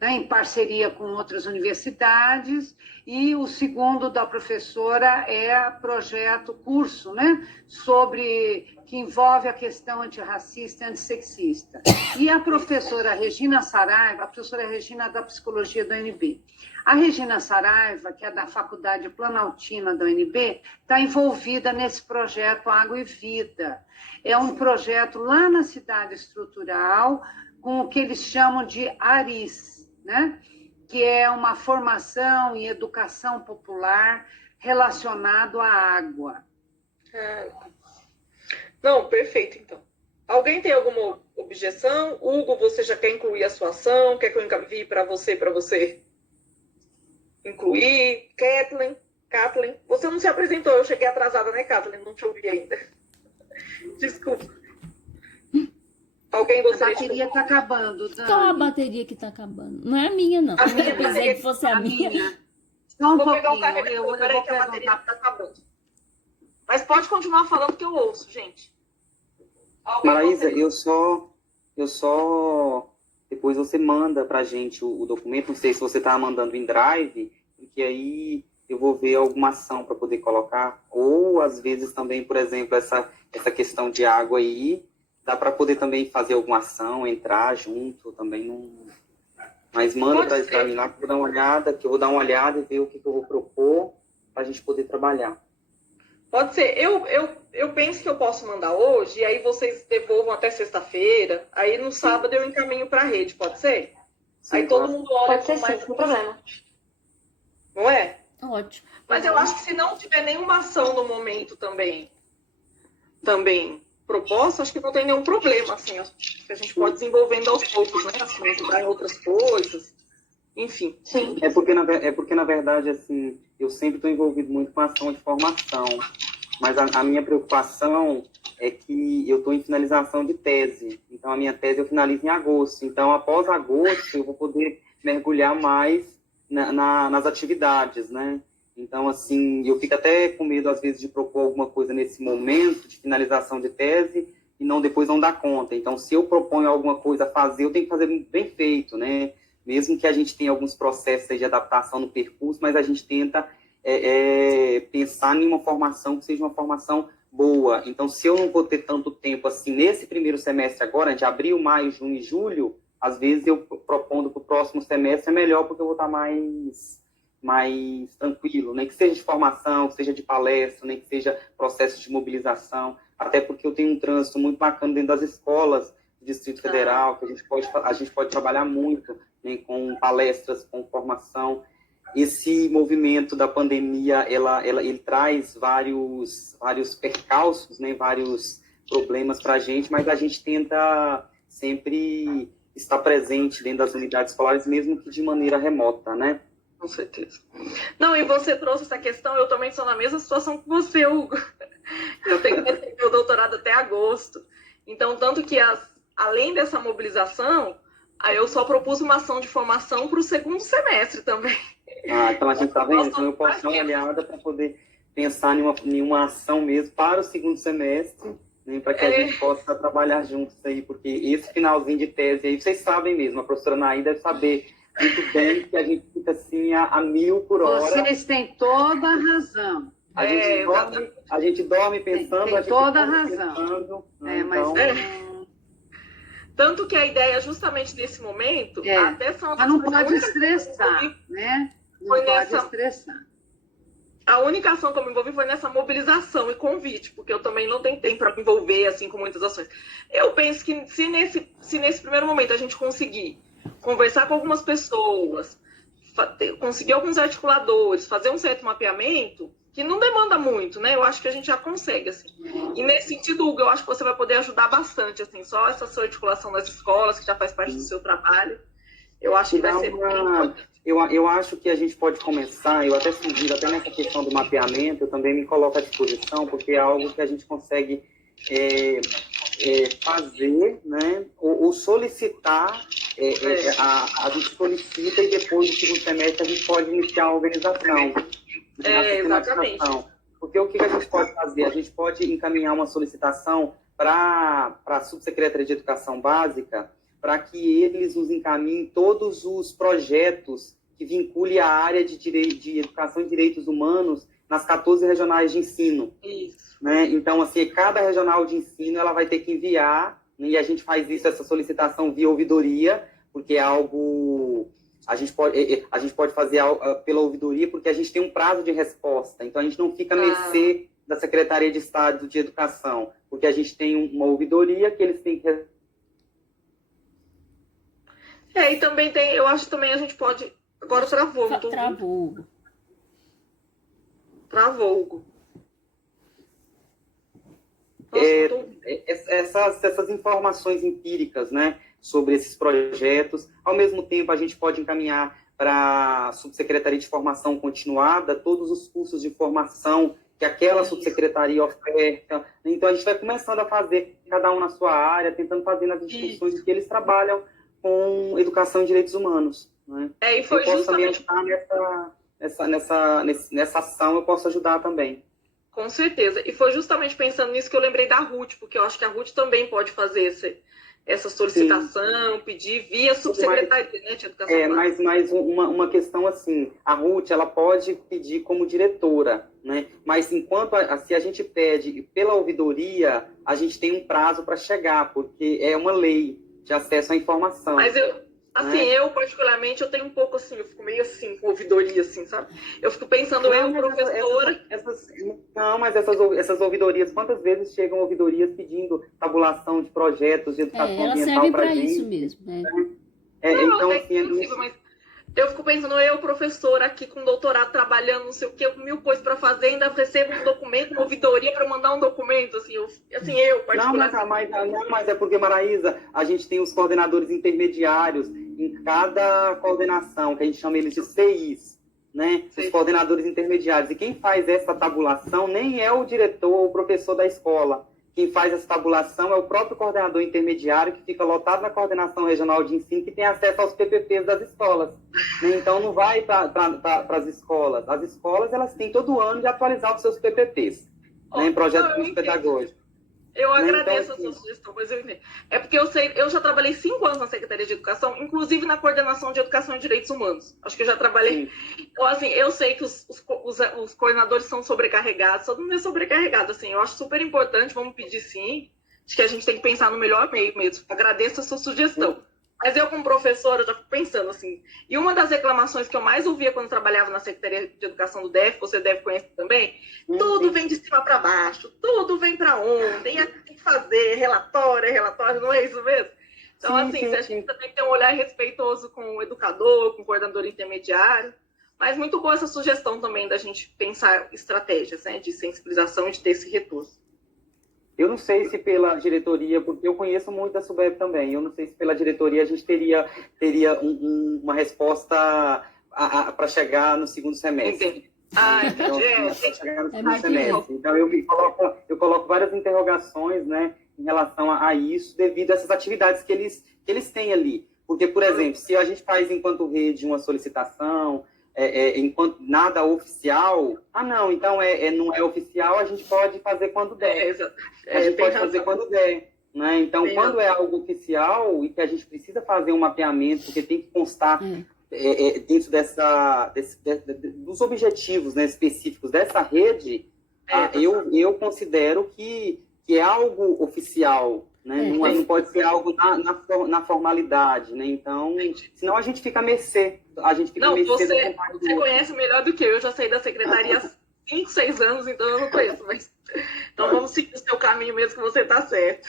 né, em parceria com outras universidades, e o segundo da professora é projeto, curso, né, que envolve a questão antirracista e antissexista. E a professora Regina Saraiva, a professora Regina da Psicologia da UNB. A Regina Saraiva, que é da Faculdade Planaltina da UNB, está envolvida nesse projeto Água e Vida. É um projeto lá na Cidade Estrutural, com o que eles chamam de ARIS, né? Que é uma formação em educação popular relacionado à água. Não, perfeito, então. Alguém tem alguma objeção? Hugo, você já quer incluir a sua ação? Quer que eu encaminhe para você incluir? Kathleen, você não se apresentou, eu cheguei atrasada, né, Kathleen? Não te ouvi ainda. Desculpa. Alguém A gostaria bateria está acabando, Dani. Qual a bateria que está acabando? Não é a minha, não. A minha Eu pensei que fosse a minha. Só um Vou pegar o pouquinho, carregador, eu vou peraí que a bateria perguntar. está acabando. Mas pode continuar falando que eu ouço, gente. Alguém Maraísa, gostaria- eu só... Depois você manda pra gente o documento, não sei se você tá mandando em Drive, porque aí eu vou ver alguma ação para poder colocar. Ou, às vezes, também, por exemplo, essa questão de água aí, dá para poder também fazer alguma ação, entrar junto, também não... Mas manda para mim lá, que eu vou dar uma olhada e ver o que eu vou propor para a gente poder trabalhar. Pode ser. Eu penso que eu posso mandar hoje, e aí vocês devolvam até sexta-feira, aí no sábado eu encaminho para a rede, pode ser? Sim, Aí todo claro. mundo olha Pode ser com sim, mais... sem problema. Não é? Ótimo. Mas eu acho que se não tiver nenhuma ação no momento também proposta, acho que não tem nenhum problema, assim, acho que a gente pode desenvolvendo aos poucos, né, assim, ajudar em outras coisas, enfim. Sim. É porque, na verdade, assim, eu sempre estou envolvido muito com a ação de formação, mas a minha preocupação é que eu estou em finalização de tese, então a minha tese eu finalizo em agosto, então após agosto eu vou poder mergulhar mais nas atividades, né? Então, assim, eu fico até com medo, às vezes, de propor alguma coisa nesse momento de finalização de tese e depois não dar conta. Então, se eu proponho alguma coisa a fazer, eu tenho que fazer bem feito, né? Mesmo que a gente tenha alguns processos aí de adaptação no percurso, mas a gente tenta pensar em uma formação que seja uma formação boa. Então, se eu não vou ter tanto tempo assim nesse primeiro semestre agora, de abril, maio, junho e julho, às vezes eu propondo para o próximo semestre é melhor, porque eu vou estar mais tranquilo, nem que seja de formação, que seja de palestra, nem que seja processo de mobilização, até porque eu tenho um trânsito muito bacana dentro das escolas do Distrito Federal, que a gente pode trabalhar muito, né, com palestras, com formação. Esse movimento da pandemia, ele traz vários percalços, né, vários problemas para a gente, mas a gente tenta sempre estar presente dentro das unidades escolares, mesmo que de maneira remota, né? Com certeza. Não, e você trouxe essa questão, eu também estou na mesma situação que você, Hugo. Eu tenho que defender meu doutorado até agosto. Então, tanto que, além dessa mobilização, aí eu só propus uma ação de formação para o segundo semestre também. Então a gente está vendo, então eu posso dar uma olhada para poder pensar em uma ação mesmo para o segundo semestre, né, para que a gente possa trabalhar juntos aí, porque esse finalzinho de tese aí, vocês sabem mesmo, a professora Naí deve saber muito bem que a gente fica assim a 1000 por hora. Vocês têm toda a razão. A gente dorme pensando, tem a gente toda a dorme razão. Pensando, né, Mas então... Tanto que a ideia, justamente nesse momento, até são... Mas não pode estressar, né? Não pode estressar. A única ação que eu me envolvi foi nessa mobilização e convite, porque eu também não tenho tempo para me envolver assim com muitas ações. Eu penso que se nesse primeiro momento a gente conseguir conversar com algumas pessoas, conseguir alguns articuladores, fazer um certo mapeamento, que não demanda muito, né? Eu acho que a gente já consegue, assim. E nesse sentido, Hugo, eu acho que você vai poder ajudar bastante, assim, só essa sua articulação das escolas, que já faz parte do seu trabalho. Eu acho que vai ser bem importante. Eu acho que a gente pode começar, eu até sugiro, até nessa questão do mapeamento, eu também me coloco à disposição, porque é algo que a gente consegue fazer, né, ou solicitar, a gente solicita e depois do segundo semestre a gente pode iniciar a organização. Exatamente. Porque o que a gente pode fazer? A gente pode encaminhar uma solicitação para a Subsecretaria de Educação Básica para que eles nos encaminhem todos os projetos que vinculem a área de educação e direitos humanos nas 14 regionais de ensino. Isso. Né? Então, assim, cada regional de ensino ela vai ter que enviar, e a gente faz isso, essa solicitação via ouvidoria, porque é algo... A gente pode fazer pela ouvidoria, porque a gente tem um prazo de resposta. Então, a gente não fica à mercê da Secretaria de Estado de Educação, porque a gente tem uma ouvidoria que eles têm que... E também tem, eu acho que também a gente pode... Agora travou. Travou, Hugo. Essas informações empíricas, né, sobre esses projetos, ao mesmo tempo a gente pode encaminhar para a Subsecretaria de Formação Continuada todos os cursos de formação que aquela subsecretaria oferta. Então a gente vai começando a fazer, cada um na sua área, tentando fazer nas instituições que eles trabalham com educação e direitos humanos. Né? E foi eu posso justamente... também ajudar nessa ação, eu posso ajudar também. Com certeza. E foi justamente pensando nisso que eu lembrei da Ruth, porque eu acho que a Ruth também pode fazer essa solicitação, pedir via subsecretaria, né, de educação. Mas uma questão assim, a Ruth, ela pode pedir como diretora, né? Mas se a gente pede pela ouvidoria, a gente tem um prazo para chegar, porque é uma lei de acesso à informação. Mas eu particularmente, eu tenho um pouco assim, eu fico meio assim, com ouvidoria, assim, sabe? Eu fico pensando, professora... Mas essas ouvidorias, quantas vezes chegam ouvidorias pedindo tabulação de projetos de educação elas ambiental servem para para gente? isso mesmo. Então, possível, mas eu fico pensando, professora aqui com doutorado, trabalhando, não sei o quê, 1000 coisas para fazer, ainda recebo um documento, uma ouvidoria para mandar um documento, assim, eu particularmente... Mas é porque, Maraísa, a gente tem os coordenadores intermediários em cada coordenação, que a gente chama eles de CIs, né? Os coordenadores intermediários. E quem faz essa tabulação nem é o diretor ou o professor da escola. Quem faz essa tabulação é o próprio coordenador intermediário, que fica lotado na coordenação regional de ensino, que tem acesso aos PPPs das escolas. Né? Então, não vai para as escolas. As escolas, elas têm todo ano de atualizar os seus PPPs, né, em projetos pedagógicos. Eu agradeço a sua sugestão, mas eu entendo. É porque eu já trabalhei 5 anos na Secretaria de Educação, inclusive na coordenação de Educação e Direitos Humanos. Acho que eu já trabalhei. Sim. Então, assim, eu sei que os coordenadores são sobrecarregados, todo mundo é sobrecarregado, assim. Eu acho super importante, vamos pedir sim. Acho que a gente tem que pensar no melhor meio mesmo. Agradeço a sua sugestão. Mas eu, como professora, eu já fico pensando assim. E uma das reclamações que eu mais ouvia quando trabalhava na Secretaria de Educação do DF, você deve conhecer também, tudo vem de cima para baixo, tudo vem para ontem, tem que fazer relatório, não é isso mesmo? Então, a gente também tem um olhar respeitoso com o educador, com o coordenador intermediário. Mas muito boa essa sugestão também da gente pensar estratégias, né, de sensibilização e de ter esse retorno. Eu não sei se pela diretoria, porque eu conheço muito da Subeb também, eu não sei se pela diretoria a gente teria uma resposta para chegar no segundo semestre. Então, eu coloco várias interrogações, né, em relação a isso, devido a essas atividades que eles têm ali. Porque, por exemplo, se a gente faz enquanto rede uma solicitação, enquanto nada oficial, então não é oficial, a gente pode fazer quando der. A gente pode fazer quando der. Né? Então, quando é algo oficial e que a gente precisa fazer um mapeamento, porque tem que constar dentro dos objetivos, né, específicos dessa rede, eu considero que é algo oficial. Né? Não pode ser algo na formalidade, né? Então, senão a gente fica à mercê. Você conhece melhor do que eu já saí da secretaria há 5, 6 anos, então eu não conheço. Então vamos seguir o seu caminho mesmo, que você está certo.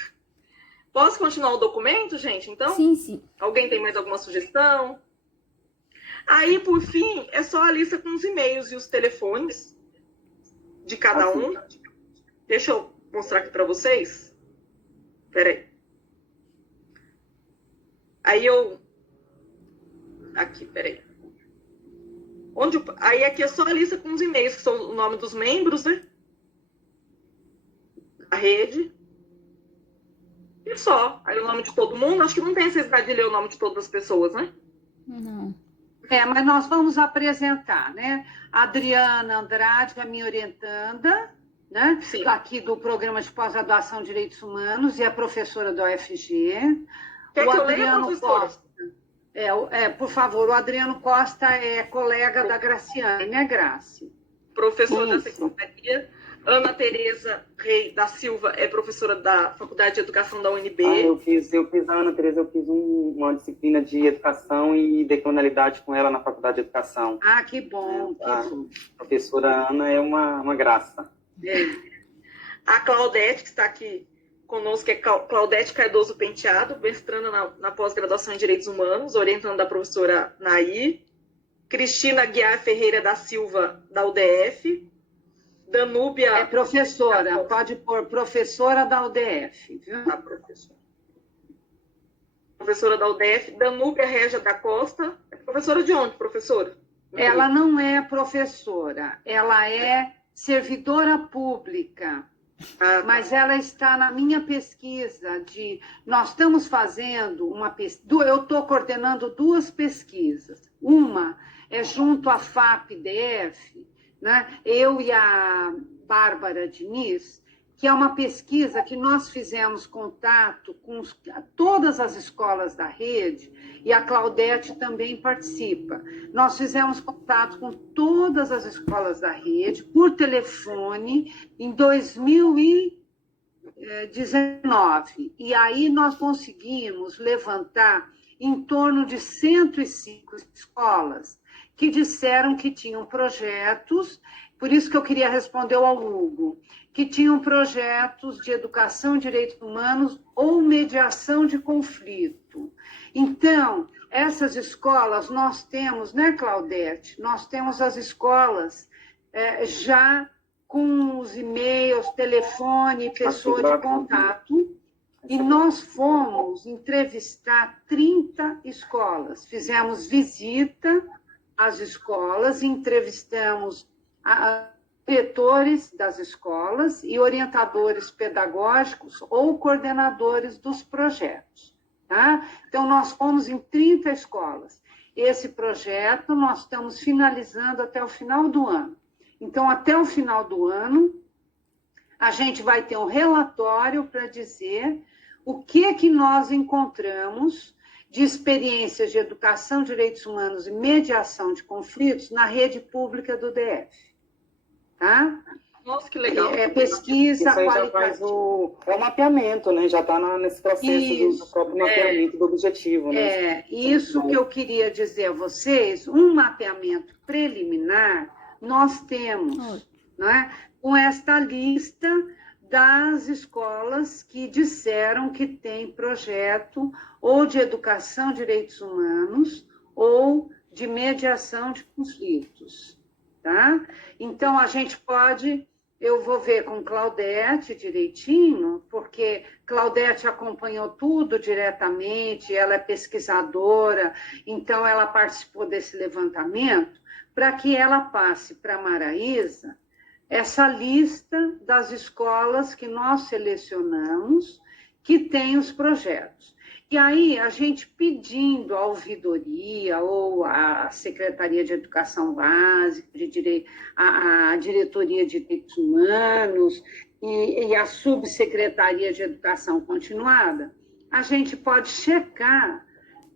Posso continuar o documento, gente? Então? Sim. Alguém tem mais alguma sugestão? Aí, por fim, é só a lista com os e-mails e os telefones de cada um. Deixa eu mostrar aqui para vocês. Peraí. Peraí. Aí aqui é só a lista com os e-mails, que são o nome dos membros, né? A rede. E só. Aí o nome de todo mundo. Acho que não tem necessidade de ler o nome de todas as pessoas, né? Não. Mas nós vamos apresentar, né? A Adriana Andrade, a minha orientanda, né? Aqui do Programa de Pós-Graduação em Direitos Humanos, e a professora da UFG. Quer O que eu leia, Adriano professora? Costa. Por favor, o Adriano Costa é colega da Graciane, né, Graci? Professora da Isso. Secretaria. Ana Tereza Rei da Silva é professora da Faculdade de Educação da UNB. Eu fiz, Ana Tereza, eu fiz uma disciplina de educação e decolonialidade com ela na Faculdade de Educação. Ah, que bom, que A bom. professora Ana é uma graça. A Claudete, que está aqui conosco, é Claudete Cardoso Penteado, mestranda na pós-graduação em Direitos Humanos, orientando da professora Nair. Cristina Guiar Ferreira da Silva, da UDF. Danúbia... É professora, pode pôr professora da UDF, viu? Ah, professora da UDF. Danúbia Régia da Costa. É professora de onde, professora? Ela não é professora, ela é servidora pública. Mas ela está na minha pesquisa nós estamos fazendo eu estou coordenando 2 pesquisas. Uma é junto à FAP-DF, né? Eu e a Bárbara Diniz, que é uma pesquisa que nós fizemos contato com todas as escolas da rede, e a Claudete também participa. Nós fizemos contato com todas as escolas da rede, por telefone, em 2019. E aí nós conseguimos levantar em torno de 105 escolas que disseram que tinham projetos, por isso que eu queria responder ao Hugo, que tinham projetos de educação e direitos humanos ou mediação de conflito. Então, essas escolas nós temos, né, Claudete? Nós temos as escolas já com os e-mails, telefone, pessoa de contato, e nós fomos entrevistar 30 escolas. Fizemos visita às escolas, entrevistamos diretores das escolas e orientadores pedagógicos ou coordenadores dos projetos. Tá? Então, nós fomos em 30 escolas. Esse projeto nós estamos finalizando até o final do ano. Então, até o final do ano, a gente vai ter um relatório para dizer o que nós encontramos de experiências de educação, direitos humanos e mediação de conflitos na rede pública do DF. Tá? Nossa, que legal. Pesquisa Isso aí qualitativa. já faz o mapeamento, né? Já está nesse processo do próprio mapeamento do objetivo, né? Isso que eu queria dizer a vocês, um mapeamento preliminar nós temos, né? Com esta lista das escolas que disseram que tem projeto ou de educação, direitos humanos, ou de mediação de conflitos. Tá? Então, a gente eu vou ver com Claudete direitinho, porque Claudete acompanhou tudo diretamente, ela é pesquisadora, então ela participou desse levantamento, para que ela passe para a Maraísa essa lista das escolas que nós selecionamos, que tem os projetos. E aí, a gente pedindo a ouvidoria ou a Secretaria de Educação Básica, a Diretoria de Direitos Humanos e a Subsecretaria de Educação Continuada, a gente pode checar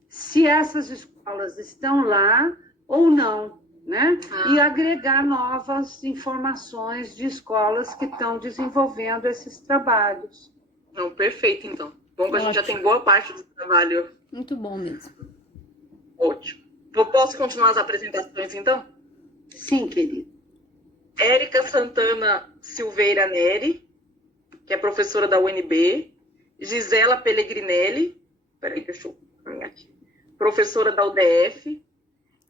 se essas escolas estão lá ou não, né? E agregar novas informações de escolas que estão desenvolvendo esses trabalhos. Não, perfeito, então. Bom que a gente já tem boa parte do trabalho. Muito bom mesmo. Ótimo. Posso continuar as apresentações, então? Sim, querida. Érica Santana Silveira Neri, que é professora da UNB. Gisela Pellegrinelli, deixa eu caminhar aqui. Professora da UDF.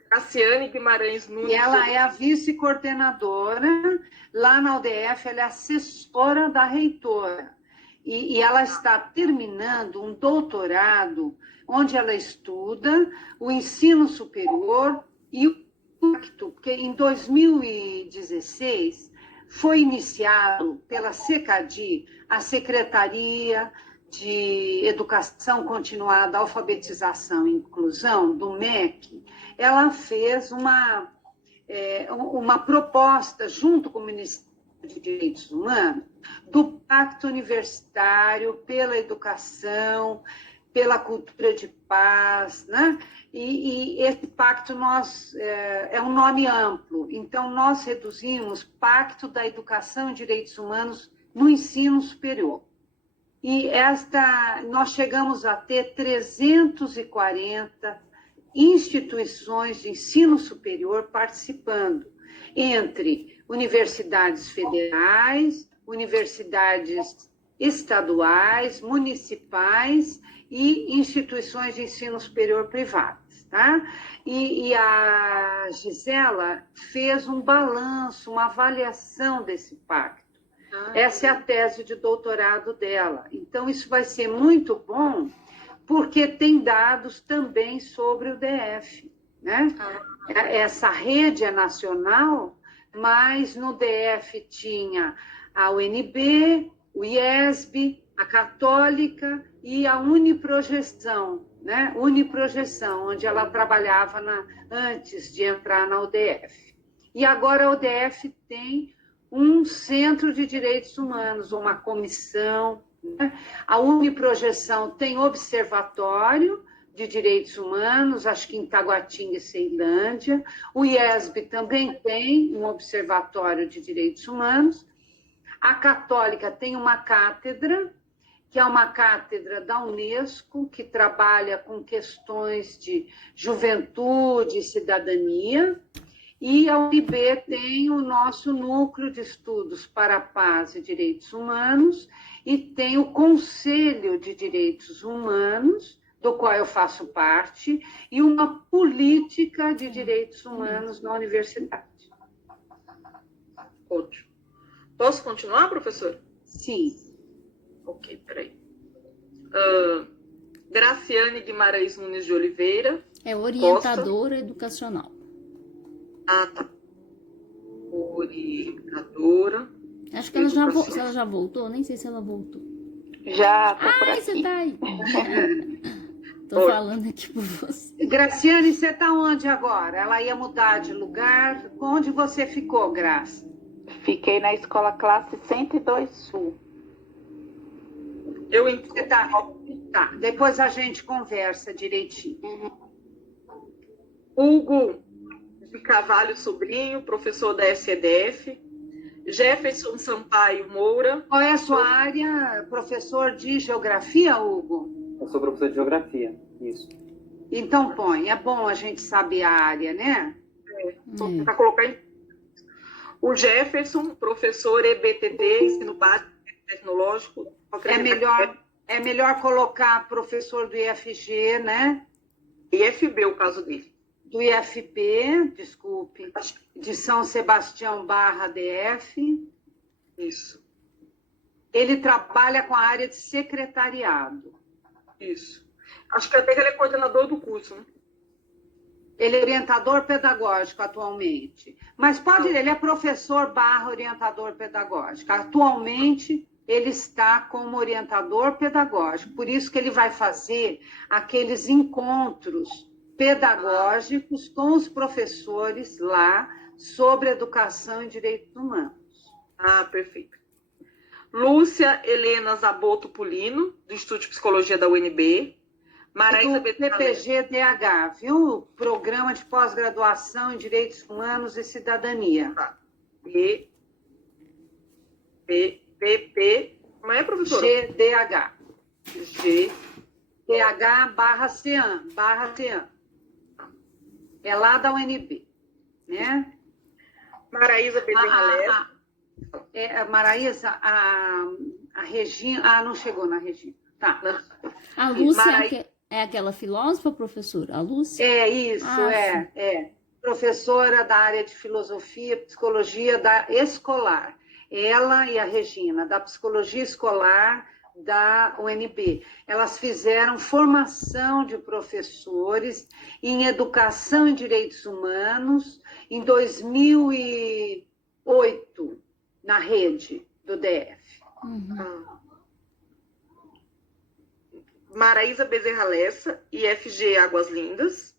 Cassiane Guimarães Nunes. E ela é a vice-coordenadora. Lá na UDF, ela é assessora da reitora. E ela está terminando um doutorado, onde ela estuda o ensino superior e o impacto, porque em 2016 foi iniciado pela SECADI, a Secretaria de Educação Continuada, Alfabetização e Inclusão, do MEC. Ela fez uma proposta, junto com o Ministério de Direitos Humanos, do Pacto Universitário pela Educação, pela cultura de paz, né? E esse pacto é um nome amplo, então nós reduzimos Pacto da Educação e Direitos Humanos no Ensino Superior. E nós chegamos a ter 340 instituições de ensino superior participando, entre universidades federais, universidades estaduais, municipais e instituições de ensino superior privadas. Tá? E a Gisela fez um balanço, uma avaliação desse pacto. Essa é a tese de doutorado dela. Então, isso vai ser muito bom, porque tem dados também sobre o DF. Né? Essa rede é nacional, mas no DF tinha a UNB, o IESB, a Católica e a Uniprojeção, né? Uniprojeção, onde ela trabalhava antes de entrar na UDF. E agora a UDF tem um centro de direitos humanos, uma comissão, né? A Uniprojeção tem observatório de direitos humanos, acho que em Taguatinga e Ceilândia. O IESB também tem um observatório de direitos humanos. A Católica tem uma cátedra, que é uma cátedra da Unesco, que trabalha com questões de juventude e cidadania. E a UNB tem o nosso núcleo de estudos para a paz e direitos humanos e tem o Conselho de Direitos Humanos, do qual eu faço parte, e uma política de direitos humanos na universidade. Ótimo. Posso continuar, professora? Sim. Ok, peraí. Graciane Guimarães Nunes de Oliveira. É orientadora educacional. Ah, tá. Orientadora. Acho que ela já voltou, nem sei se ela voltou. Já, tô por Ai, aqui. você tá aí. Tô Oi. falando aqui por você. Graciane, você está onde agora? Ela ia mudar de lugar. Onde você ficou, Graça? Fiquei na escola classe 102 Sul. Eu Você tá, depois a gente conversa direitinho. Hugo de Carvalho Sobrinho, professor da SEDF. Jefferson Sampaio Moura. Qual é a sua área? Professor de geografia, Hugo? Eu sou professor de geografia, isso. Então põe, é bom a gente saber a área, né? Vou tentar colocar em... O Jefferson, professor EBTT, ensino básico tecnológico. É melhor colocar professor do IFG, né? IFB, o caso dele. Do IFP, desculpe, de São Sebastião /DF. Isso. Ele trabalha com a área de secretariado. Isso. Acho que até que ele é coordenador do curso, né? Ele é orientador pedagógico atualmente. Mas ele é professor /orientador pedagógico. Atualmente, ele está como orientador pedagógico. Por isso que ele vai fazer aqueles encontros pedagógicos com os professores lá sobre educação e direitos humanos. Ah, perfeito. Lúcia Helena Zaboto Pulino, do Instituto de Psicologia da UNB. Maraísa do PPG-DH, viu? Programa de Pós-Graduação em Direitos Humanos e Cidadania. Tá. Como é, professora? GDH. G. DH/CEAM. É lá da UNB, né? Maraísa Bezerra Lessa. Maraísa, a Regina... Ah, não chegou na Regina. Tá. A Lúcia é aquela filósofa, professora? A Lúcia? É isso, professora da área de filosofia, psicologia escolar. Ela e a Regina, da psicologia escolar da UNB. Elas fizeram formação de professores em educação e direitos humanos em 2008, na rede do DF. Maraísa Bezerra Lessa, IFG Águas Lindas.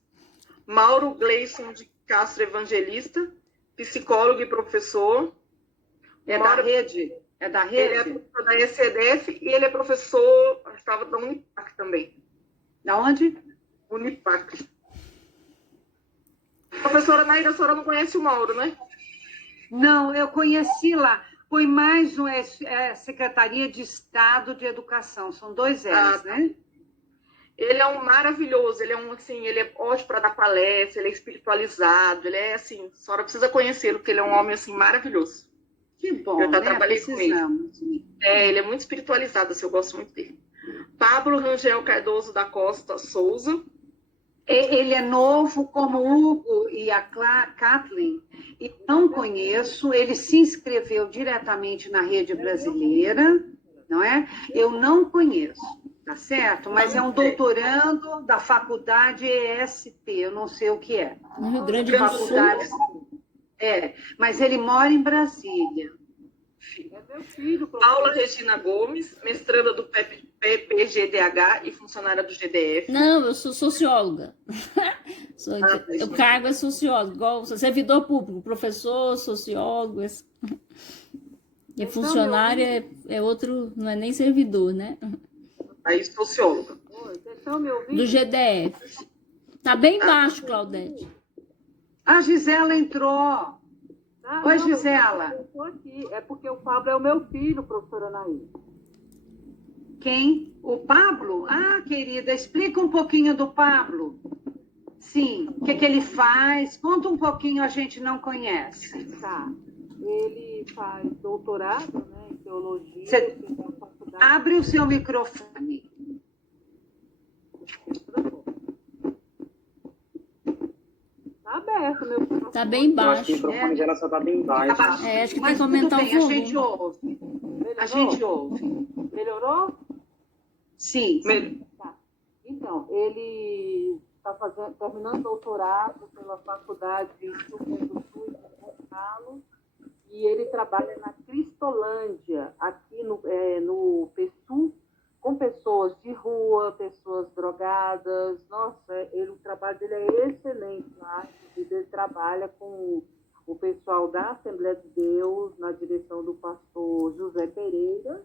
Mauro Gleison de Castro Evangelista, psicólogo e professor. Da rede? É da rede? Ele é professor da ECDF e ele é professor, estava da Unipac também. Da onde? Unipac. Professora Naira, a senhora não conhece o Mauro, né? Não, eu conheci lá. Foi mais uma Secretaria de Estado de Educação. São 2 L's, né? Ele é um maravilhoso, ele é ótimo para dar palestra, ele é espiritualizado, ele é assim, a senhora precisa conhecê-lo, porque ele é um homem assim maravilhoso. Que bom, Eu já né? trabalhei com ele. Ele é muito espiritualizado, assim, eu gosto muito dele. Pablo Rangel Cardoso da Costa Souza. Ele é novo como o Hugo e a Kathleen, e não conheço. Ele se inscreveu diretamente na rede brasileira, não é? Eu não conheço, tá certo? Mas é um doutorando da faculdade ESP, eu não sei o que é. No Rio Grande do Sul. Mas ele mora em Brasília. É meu filho, Paula Regina Gomes, mestranda do PPGDH e funcionária do GDF. Não, eu sou socióloga. O cargo é sociólogo, igual servidor público, professor, sociólogo. E funcionário é outro, não é nem servidor, né? Aí, socióloga. Do GDF. Tá bem baixo, Claudete. A Gisela entrou. Oi, Gisela. Eu estou aqui. É porque o Pablo é o meu filho, professora Anaí. Quem? O Pablo? Ah, querida, explica um pouquinho do Pablo. Sim, o que ele faz? Conta um pouquinho, a gente não conhece. Tá. Ele faz doutorado, né, em teologia. Você abre o seu microfone. Tá aberto, meu filho. Tá bem Eu acho que o baixo. microfone dela só tá bem baixo. Acho que tem Mas que aumentar tudo bem, o a volume. gente ouve. A gente ouve. Melhorou? Sim. Tá. Então, ele está terminando doutorado pela Faculdade de Rio Grande do Sul de São Paulo, e ele trabalha na Cristolândia, aqui no PSU, com pessoas de rua, pessoas drogadas. Nossa, o trabalho dele é excelente lá. Ele trabalha com o pessoal da Assembleia de Deus, na direção do pastor José Pereira,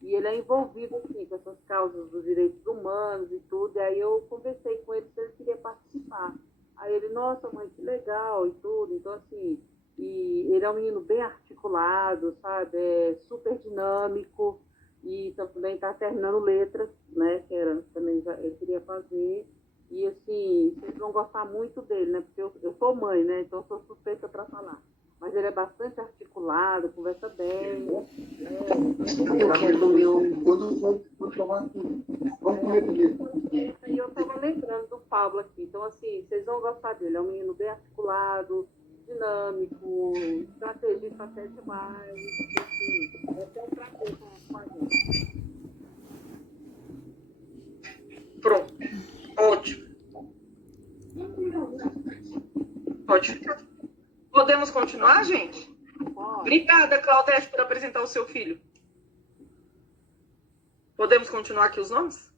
e ele é envolvido assim, com essas causas dos direitos humanos e tudo. E aí eu conversei com ele se ele queria participar. Aí ele, nossa, mãe, que legal e tudo. Então, assim, e ele é um menino bem articulado, sabe? É super dinâmico. E também está terminando letras, né? Que também eu queria fazer. E assim, vocês vão gostar muito dele, né? Porque eu sou mãe, né? Então eu sou suspeita para falar. Mas ele é bastante articulado, conversa bem. Eu quero o meu. E eu estava lembrando do Pablo aqui. Então, assim, vocês vão gostar dele. É um menino bem articulado, dinâmico, estrategista até demais. Assim, é até um prazer com a gente. Pronto. Ótimo. Pode ficar. Podemos continuar, gente? Obrigada, Claudete, por apresentar o seu filho. Podemos continuar aqui os nomes?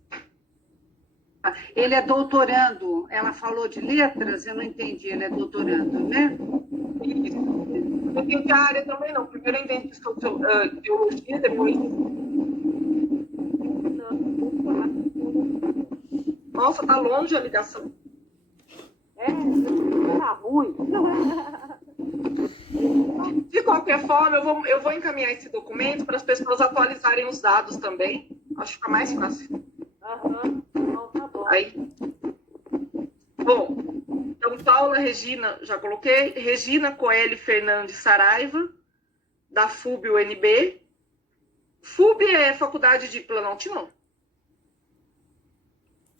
Ele é doutorando. Ela falou de letras, eu não entendi. Ele é doutorando, né? Isso. Não entendi a área também, não. Primeiro eu entendi teologia, depois... Nossa, tá longe a ligação. Tá ruim. De qualquer forma, eu vou encaminhar esse documento para as pessoas atualizarem os dados também. Acho que fica mais fácil. Então, tá bom. Aí. Bom, então, Paula Regina, já coloquei. Regina Coeli Fernandes Saraiva, da FUB-UNB. FUB é Faculdade de Planaltina?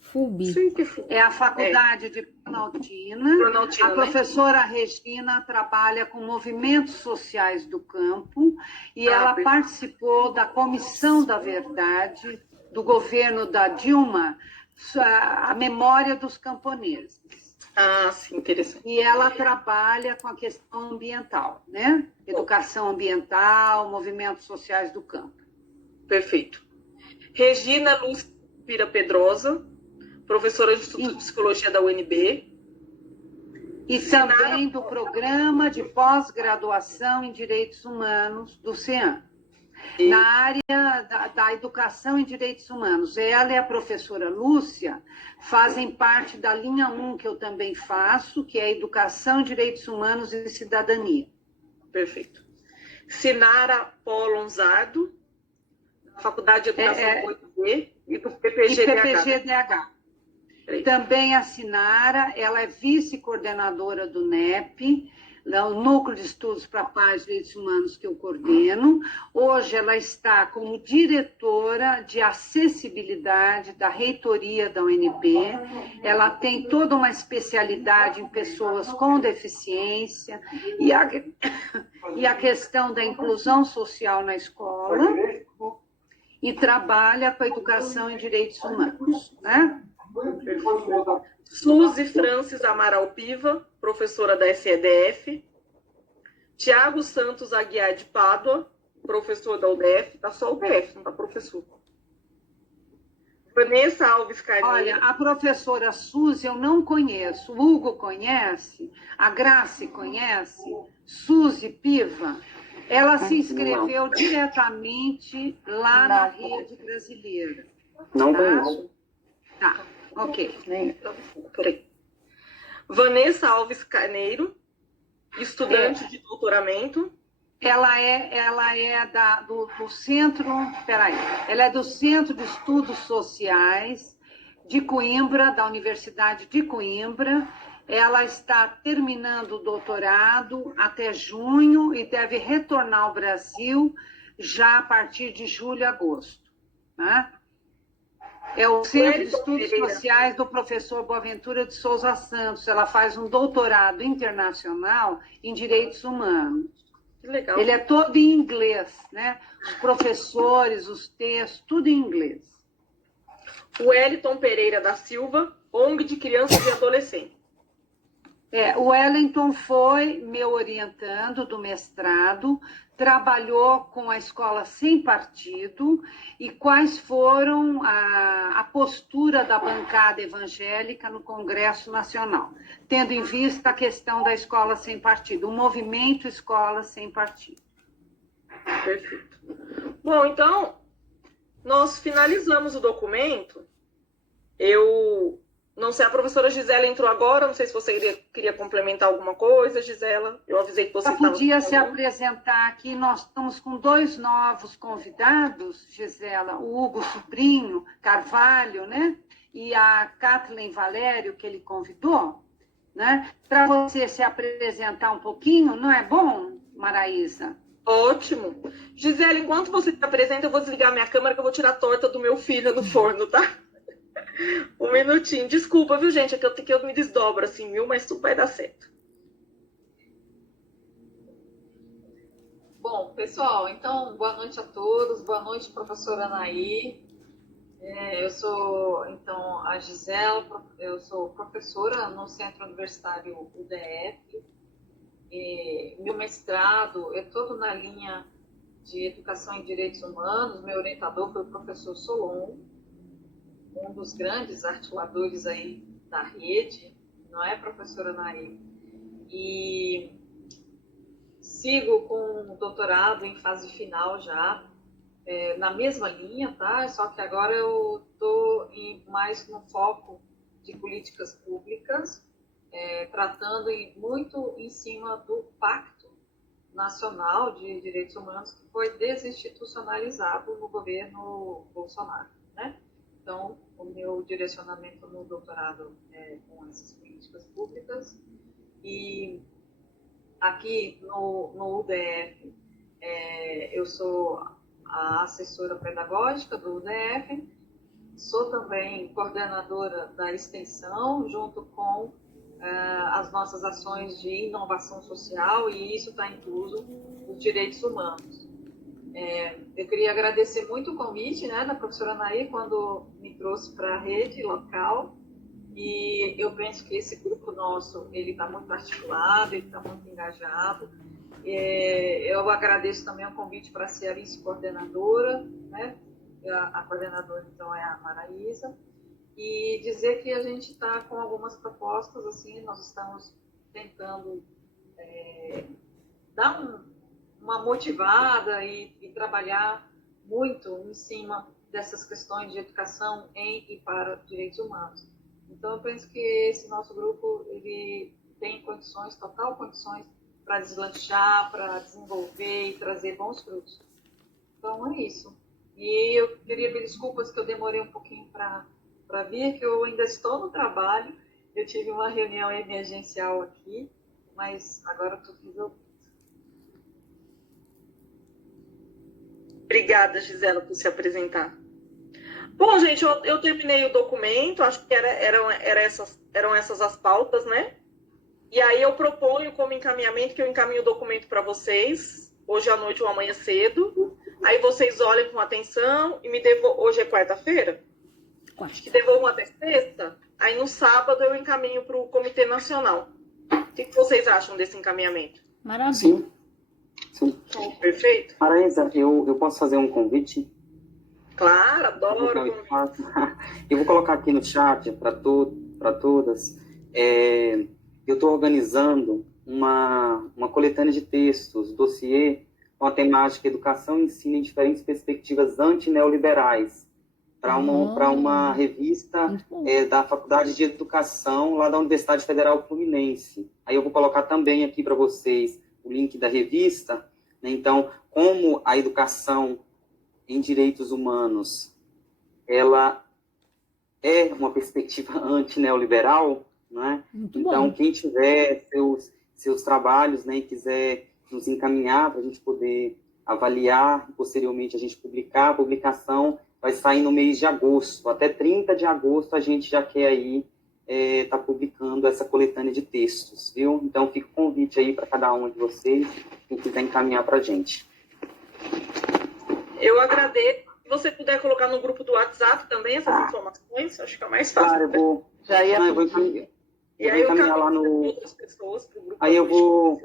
FUB. Sim, que FUB. É a Faculdade de Planaltina. Planaltina, A professora Regina trabalha com movimentos sociais do campo e ela participou da Comissão da Verdade do governo da Dilma, a memória dos camponeses. Ah, sim, interessante. E ela trabalha com a questão ambiental, né? Educação ambiental, movimentos sociais do campo. Perfeito. Regina Luz Pira Pedrosa, professora de Instituto de Psicologia da UNB. E também do Programa de Pós-Graduação em Direitos Humanos do CEAM. na área da educação e direitos humanos. Ela e a professora Lúcia fazem parte da linha 1, que eu também faço, que é Educação, Direitos Humanos e Cidadania. Perfeito. Sinara Polonzardo, da Faculdade de Educação 8B e do PPG-DH. Também a Sinara, ela é vice-coordenadora do NEP, o Núcleo de Estudos para a Paz e Direitos Humanos que eu coordeno. Hoje ela está como diretora de acessibilidade da reitoria da UNB. Ela tem toda uma especialidade em pessoas com deficiência e a questão da inclusão social na escola e trabalha com a educação em direitos humanos, né? Suzy Francis Amaral Piva, professora da SEDF. Tiago Santos Aguiar de Pádua, professor da UDF. Tá só UDF, não tá professor. Vanessa Alves Carneiro. Olha, a professora Suzy eu não conheço. O Hugo conhece? A Grace conhece? Suzy Piva? Ela se inscreveu diretamente lá na rede brasileira. Não Tá? conheço. Tá, ok. Peraí. Vanessa Alves Carneiro, estudante de doutoramento. Ela é do Centro, ela é do Centro de Estudos Sociais de Coimbra, da Universidade de Coimbra. Ela está terminando o doutorado até junho e deve retornar ao Brasil já a partir de julho e agosto. Né? É o Centro de Estudos Sociais do professor Boaventura de Souza Santos. Ela faz um doutorado internacional em direitos humanos. Que legal. Ele é todo em inglês, né? Os professores, os textos, tudo em inglês. O Wellington Pereira da Silva, ONG de Crianças e Adolescentes. O Wellington foi meu orientando do mestrado, trabalhou com a escola sem partido e quais foram a postura da bancada evangélica no Congresso Nacional, tendo em vista a questão da escola sem partido, o movimento Escola Sem Partido. Perfeito. Bom, então, nós finalizamos o documento. Eu não sei, a professora Gisela entrou agora, não sei se você queria complementar alguma coisa, Gisela. Eu avisei que você estava... Podia se apresentar aqui, nós estamos com 2 novos convidados, Gisela, o Hugo Sobrinho Carvalho, né? E a Kathleen Valério, que ele convidou, né? Para você se apresentar um pouquinho, não é bom, Maraísa? Ótimo. Gisela, enquanto você se apresenta, eu vou desligar minha câmera que eu vou tirar a torta do meu filho no forno, tá? Um minutinho. Desculpa, viu, gente? É que eu me desdobro assim, viu? Mas tudo vai dar certo. Bom, pessoal, então, boa noite a todos. Boa noite, professora Anaí. Eu sou, então, a Gisela. Eu sou professora no Centro Universitário UDF. Meu mestrado é todo na linha de Educação em Direitos Humanos. Meu orientador foi o professor Solon, um dos grandes articuladores aí da rede, não é, professora Naí? E sigo com o doutorado em fase final já, na mesma linha, tá? Só que agora eu estou mais no foco de políticas públicas, tratando muito em cima do Pacto Nacional de Direitos Humanos, que foi desinstitucionalizado no governo Bolsonaro, né? Então, o meu direcionamento no doutorado é com essas políticas públicas. E aqui no UDF, eu sou a assessora pedagógica do UDF, sou também coordenadora da extensão, junto com as nossas ações de inovação social, e isso está incluso nos direitos humanos. Eu queria agradecer muito o convite, né, da professora Naí, quando me trouxe para a rede local, e eu penso que esse grupo nosso, ele está muito articulado, ele está muito engajado. Eu agradeço também o convite para ser a vice-coordenadora, né, a coordenadora, então, é a Maraísa, e dizer que a gente está com algumas propostas, assim, nós estamos tentando dar uma motivada e trabalhar muito em cima dessas questões de educação em e para direitos humanos. Então, eu penso que esse nosso grupo ele tem condições, total condições, para deslanchar, para desenvolver e trazer bons frutos. Então, é isso. E eu queria pedir desculpas que eu demorei um pouquinho para vir, que eu ainda estou no trabalho. Eu tive uma reunião emergencial aqui, mas agora tudo resolvido. Obrigada, Gisela, por se apresentar. Bom, gente, eu terminei o documento, acho que eram essas as pautas, né? E aí eu proponho como encaminhamento que eu encaminho o documento para vocês, hoje à noite ou amanhã cedo. Aí vocês olhem com atenção e me devolvam. Hoje é quarta-feira? Acho que devolvam até sexta. Aí no sábado eu encaminho para o Comitê Nacional. O que vocês acham desse encaminhamento? Maravilha. Sim. Perfeito? Maraísa, eu posso fazer um convite? Claro, adoro convite. Eu vou colocar aqui no chat para todas. Eu estou organizando uma coletânea de textos, dossiê, com a temática Educação e Ensino em Diferentes Perspectivas Antineoliberais, para uma revista da Faculdade de Educação, lá da Universidade Federal Fluminense. Aí eu vou colocar também aqui para vocês o link da revista, né? Então, como a educação em direitos humanos, ela é uma perspectiva antineoliberal, né? Então, quem tiver seus trabalhos, né, e quiser nos encaminhar para a gente poder avaliar, e posteriormente a gente publicar, a publicação vai sair no mês de agosto. Até 30 de agosto a gente já quer aí tá publicando essa coletânea de textos, viu? Então, fica o convite aí para cada um de vocês, quem quiser encaminhar para a gente. Eu agradeço. Se você puder colocar no grupo do WhatsApp também essas informações, acho que é mais fácil. Claro, eu vou encaminhar. E aí eu encaminhar lá no... outras pessoas pro grupo. Aí eu vou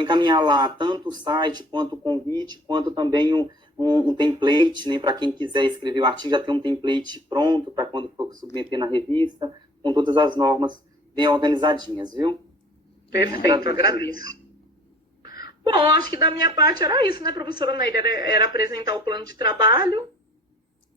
encaminhar lá tanto o site, quanto o convite, quanto também um template, né, para quem quiser escrever o artigo, já tem um template pronto para quando for submeter na revista, com todas as normas bem organizadinhas, viu? Perfeito, agradeço. Bom, acho que da minha parte era isso, né, professora Nair? Era apresentar o plano de trabalho.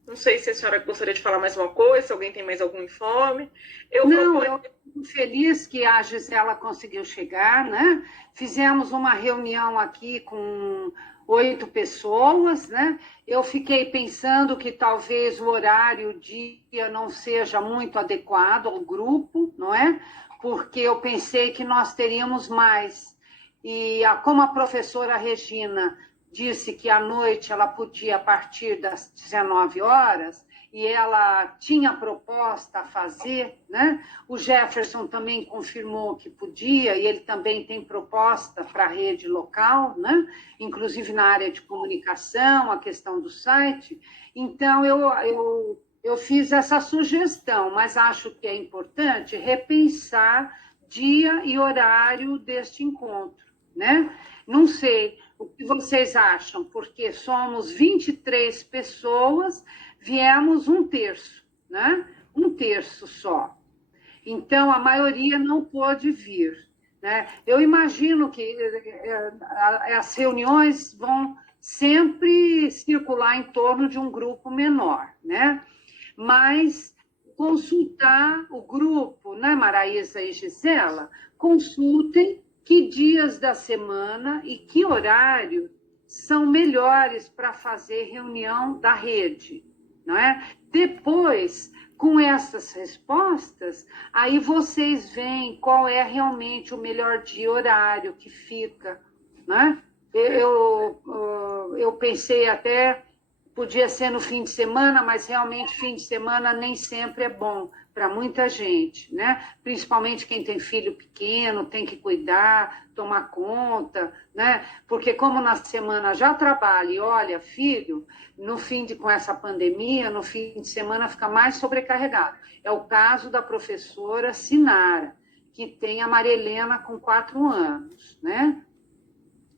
Não sei se a senhora gostaria de falar mais uma coisa, se alguém tem mais algum informe. Eu fico feliz que a Gisela conseguiu chegar, né? Fizemos uma reunião aqui com 8 pessoas, né? Eu fiquei pensando que talvez o horário, o dia não seja muito adequado ao grupo, não é? Porque eu pensei que nós teríamos mais. E como a professora Regina disse que à noite ela podia a partir das 19 horas, e ela tinha proposta a fazer, né? O Jefferson também confirmou que podia, e ele também tem proposta para a rede local, né? Inclusive na área de comunicação, a questão do site. Então, eu fiz essa sugestão, mas acho que é importante repensar dia e horário deste encontro, né? Não sei o que vocês acham, porque somos 23 pessoas, viemos 1/3, né? 1/3 só. Então, a maioria não pôde vir, né? Eu imagino que as reuniões vão sempre circular em torno de um grupo menor, né? Mas consultar o grupo, né, Maraísa e Gisela? Consultem que dias da semana e que horário são melhores para fazer reunião da rede, não é? Depois, com essas respostas, aí vocês veem qual é realmente o melhor dia e horário que fica, né? Eu pensei até, podia ser no fim de semana, mas realmente fim de semana nem sempre é bom para muita gente, né? Principalmente quem tem filho pequeno, tem que cuidar, tomar conta, né? Porque como na semana já trabalha e olha, filho, com essa pandemia, no fim de semana fica mais sobrecarregado. É o caso da professora Sinara, que tem a Maria Helena com 4 anos, né?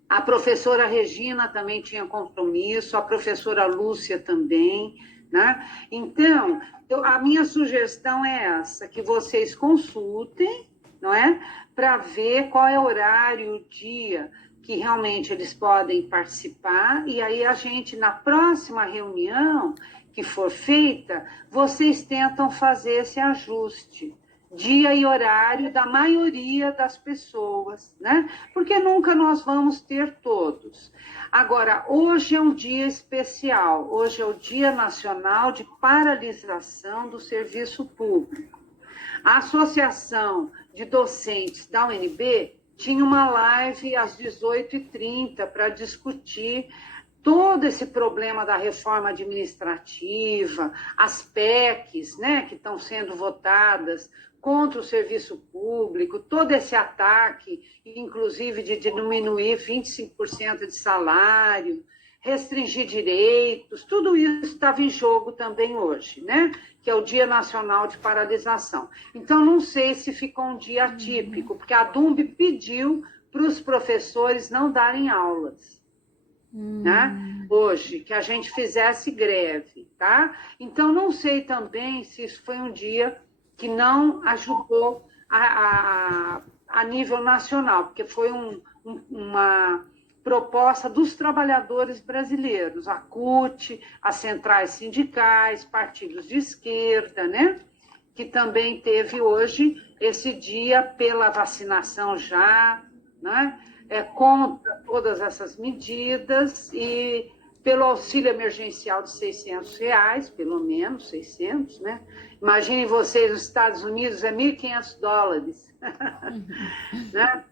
A professora Regina também tinha compromisso, a professora Lúcia também, né? Então, a minha sugestão é essa, que vocês consultem, não é? Para ver qual é o horário, o dia que realmente eles podem participar, e aí a gente, na próxima reunião que for feita, vocês tentam fazer esse ajuste, dia e horário da maioria das pessoas, né? Porque nunca nós vamos ter todos. Agora, hoje é um dia especial, hoje é o Dia Nacional de Paralisação do Serviço Público. A Associação de Docentes da UNB tinha uma live às 18h30 para discutir todo esse problema da reforma administrativa, as PECs, né, que estão sendo votadas contra o serviço público, todo esse ataque, inclusive de diminuir 25% de salário, restringir direitos, tudo isso estava em jogo também hoje, né? Que é o Dia Nacional de Paralisação. Então, não sei se ficou um dia atípico, porque a DUMB pediu para os professores não darem aulas, né? Hoje, que a gente fizesse greve, tá? Então, não sei também se isso foi um dia que não ajudou a nível nacional, porque foi uma proposta dos trabalhadores brasileiros, a CUT, as centrais sindicais, partidos de esquerda, né? Que também teve hoje esse dia pela vacinação já, né? Contra todas essas medidas e pelo auxílio emergencial de R$600, pelo menos 600, né? Imaginem vocês, nos Estados Unidos é $1.500, né?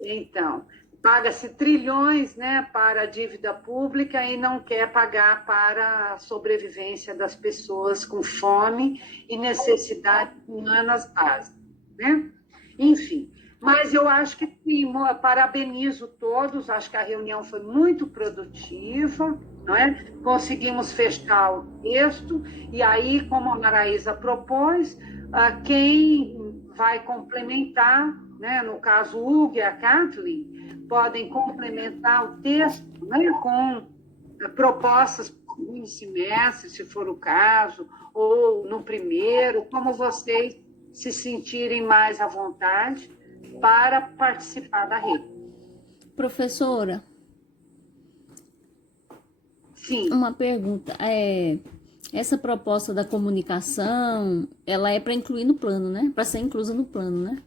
Então, paga-se trilhões, né, para a dívida pública e não quer pagar para a sobrevivência das pessoas com fome e necessidades humanas básicas, né? Enfim, mas eu acho que sim, parabenizo todos, acho que a reunião foi muito produtiva, não é? Conseguimos fechar o texto, e aí, como a Maraísa propôs, quem vai complementar, né, no caso o Hugo e a Kathleen, podem complementar o texto, né, com propostas no semestre, se for o caso, ou no primeiro, como vocês se sentirem mais à vontade para participar da rede. Professora, sim, uma pergunta. Essa proposta da comunicação, ela é para incluir no plano, né? Para ser inclusa no plano, né?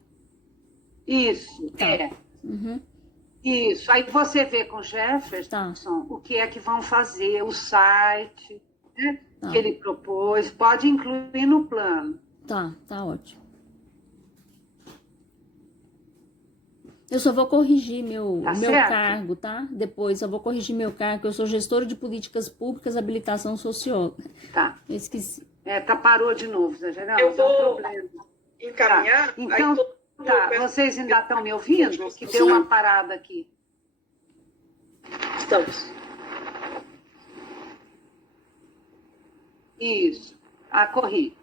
Isso, Tá. Uhum. Isso. Aí você vê com Jefferson Tá. o que é que vão fazer, o site, né, Tá. que ele propôs, pode incluir no plano. Tá ótimo. Eu só vou corrigir meu certo. cargo, tá? Depois eu vou corrigir meu cargo, eu sou gestora de políticas públicas, habilitação socióloga. Tá. Eu esqueci. Parou de novo, Zé Geraldo, Eu vou não é um problema. encaminhar. Então, vocês ainda estão me ouvindo? Que deu uma parada aqui. Estamos. Isso, corri.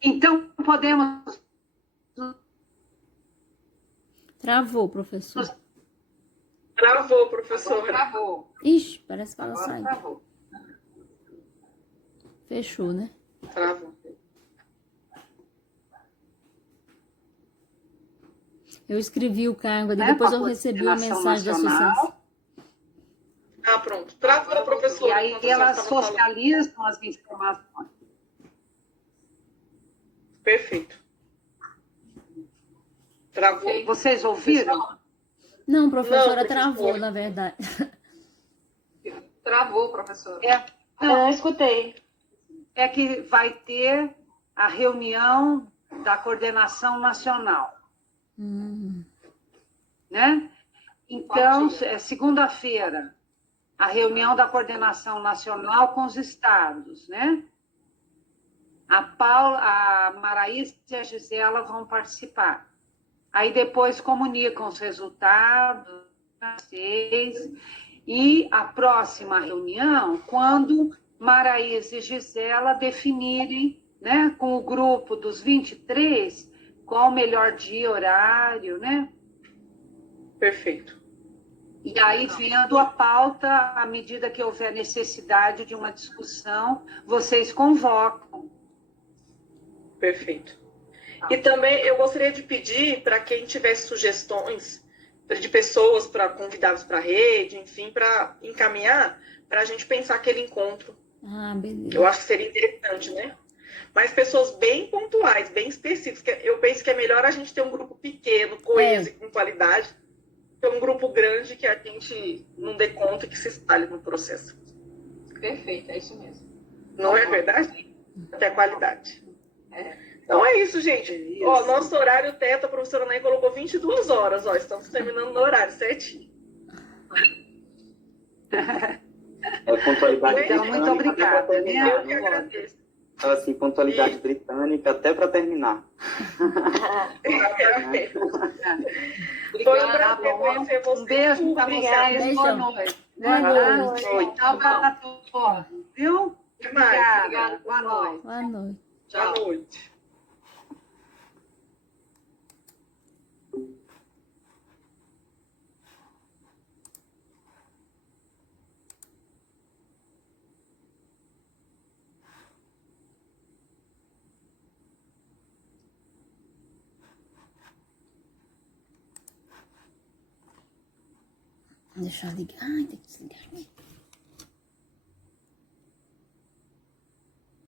Então, podemos... Travou, professor. Travou, professora. Travou. Ixi, parece que ela Agora saiu. travou. Fechou, né? Travou. Eu escrevi o cargo ali, depois eu recebi uma mensagem da associação. Pronto. Travou, professora. E aí enquanto a elas senhora estava falando. socializam as informações. Perfeito. Travou. Vocês ouviram? Não, professora, Não, travou, professora. na verdade. Travou, professora. Eu escutei. É que vai ter a reunião da coordenação nacional, né? Então, segunda-feira, a reunião da coordenação nacional com os estados, né? A Paula, a Maraísa e a Gisela vão participar. Aí depois comunicam os resultados para vocês. E a próxima reunião, quando Maraísa e Gisela definirem, né, com o grupo dos 23, qual o melhor dia, horário, né? Perfeito. E aí, vendo a pauta, à medida que houver necessidade de uma discussão, vocês convocam. Perfeito. E também eu gostaria de pedir para quem tivesse sugestões de pessoas para convidados para a rede, enfim, para encaminhar, para a gente pensar aquele encontro. Ah, beleza. Eu acho que seria interessante, né? Mas pessoas bem pontuais, bem específicas. Eu penso que é melhor a gente ter um grupo pequeno, coeso e com qualidade, ter um grupo grande que a gente não dê conta e que se espalhe no processo. Perfeito, é isso mesmo. Não é verdade? Até a qualidade. É. Então é isso, gente. Ó, nosso horário teto, a professora Nay colocou 22 horas. Ó, estamos terminando no horário, certinho. Pontualidade Então, muito britânica obrigada, até pra né? terminar. Eu que agradeço. Então, assim, pontualidade britânica até para terminar. Foi um Obrigada. prazer conhecer vocês. Um beijo para Obrigada. vocês. Boa Beijão. noite. Boa noite. Tchau para todos, viu? Até mais. Obrigada. Boa noite. Boa noite. Tchau. Boa noite. Deixa eu ligar. Ai, tem que desligar.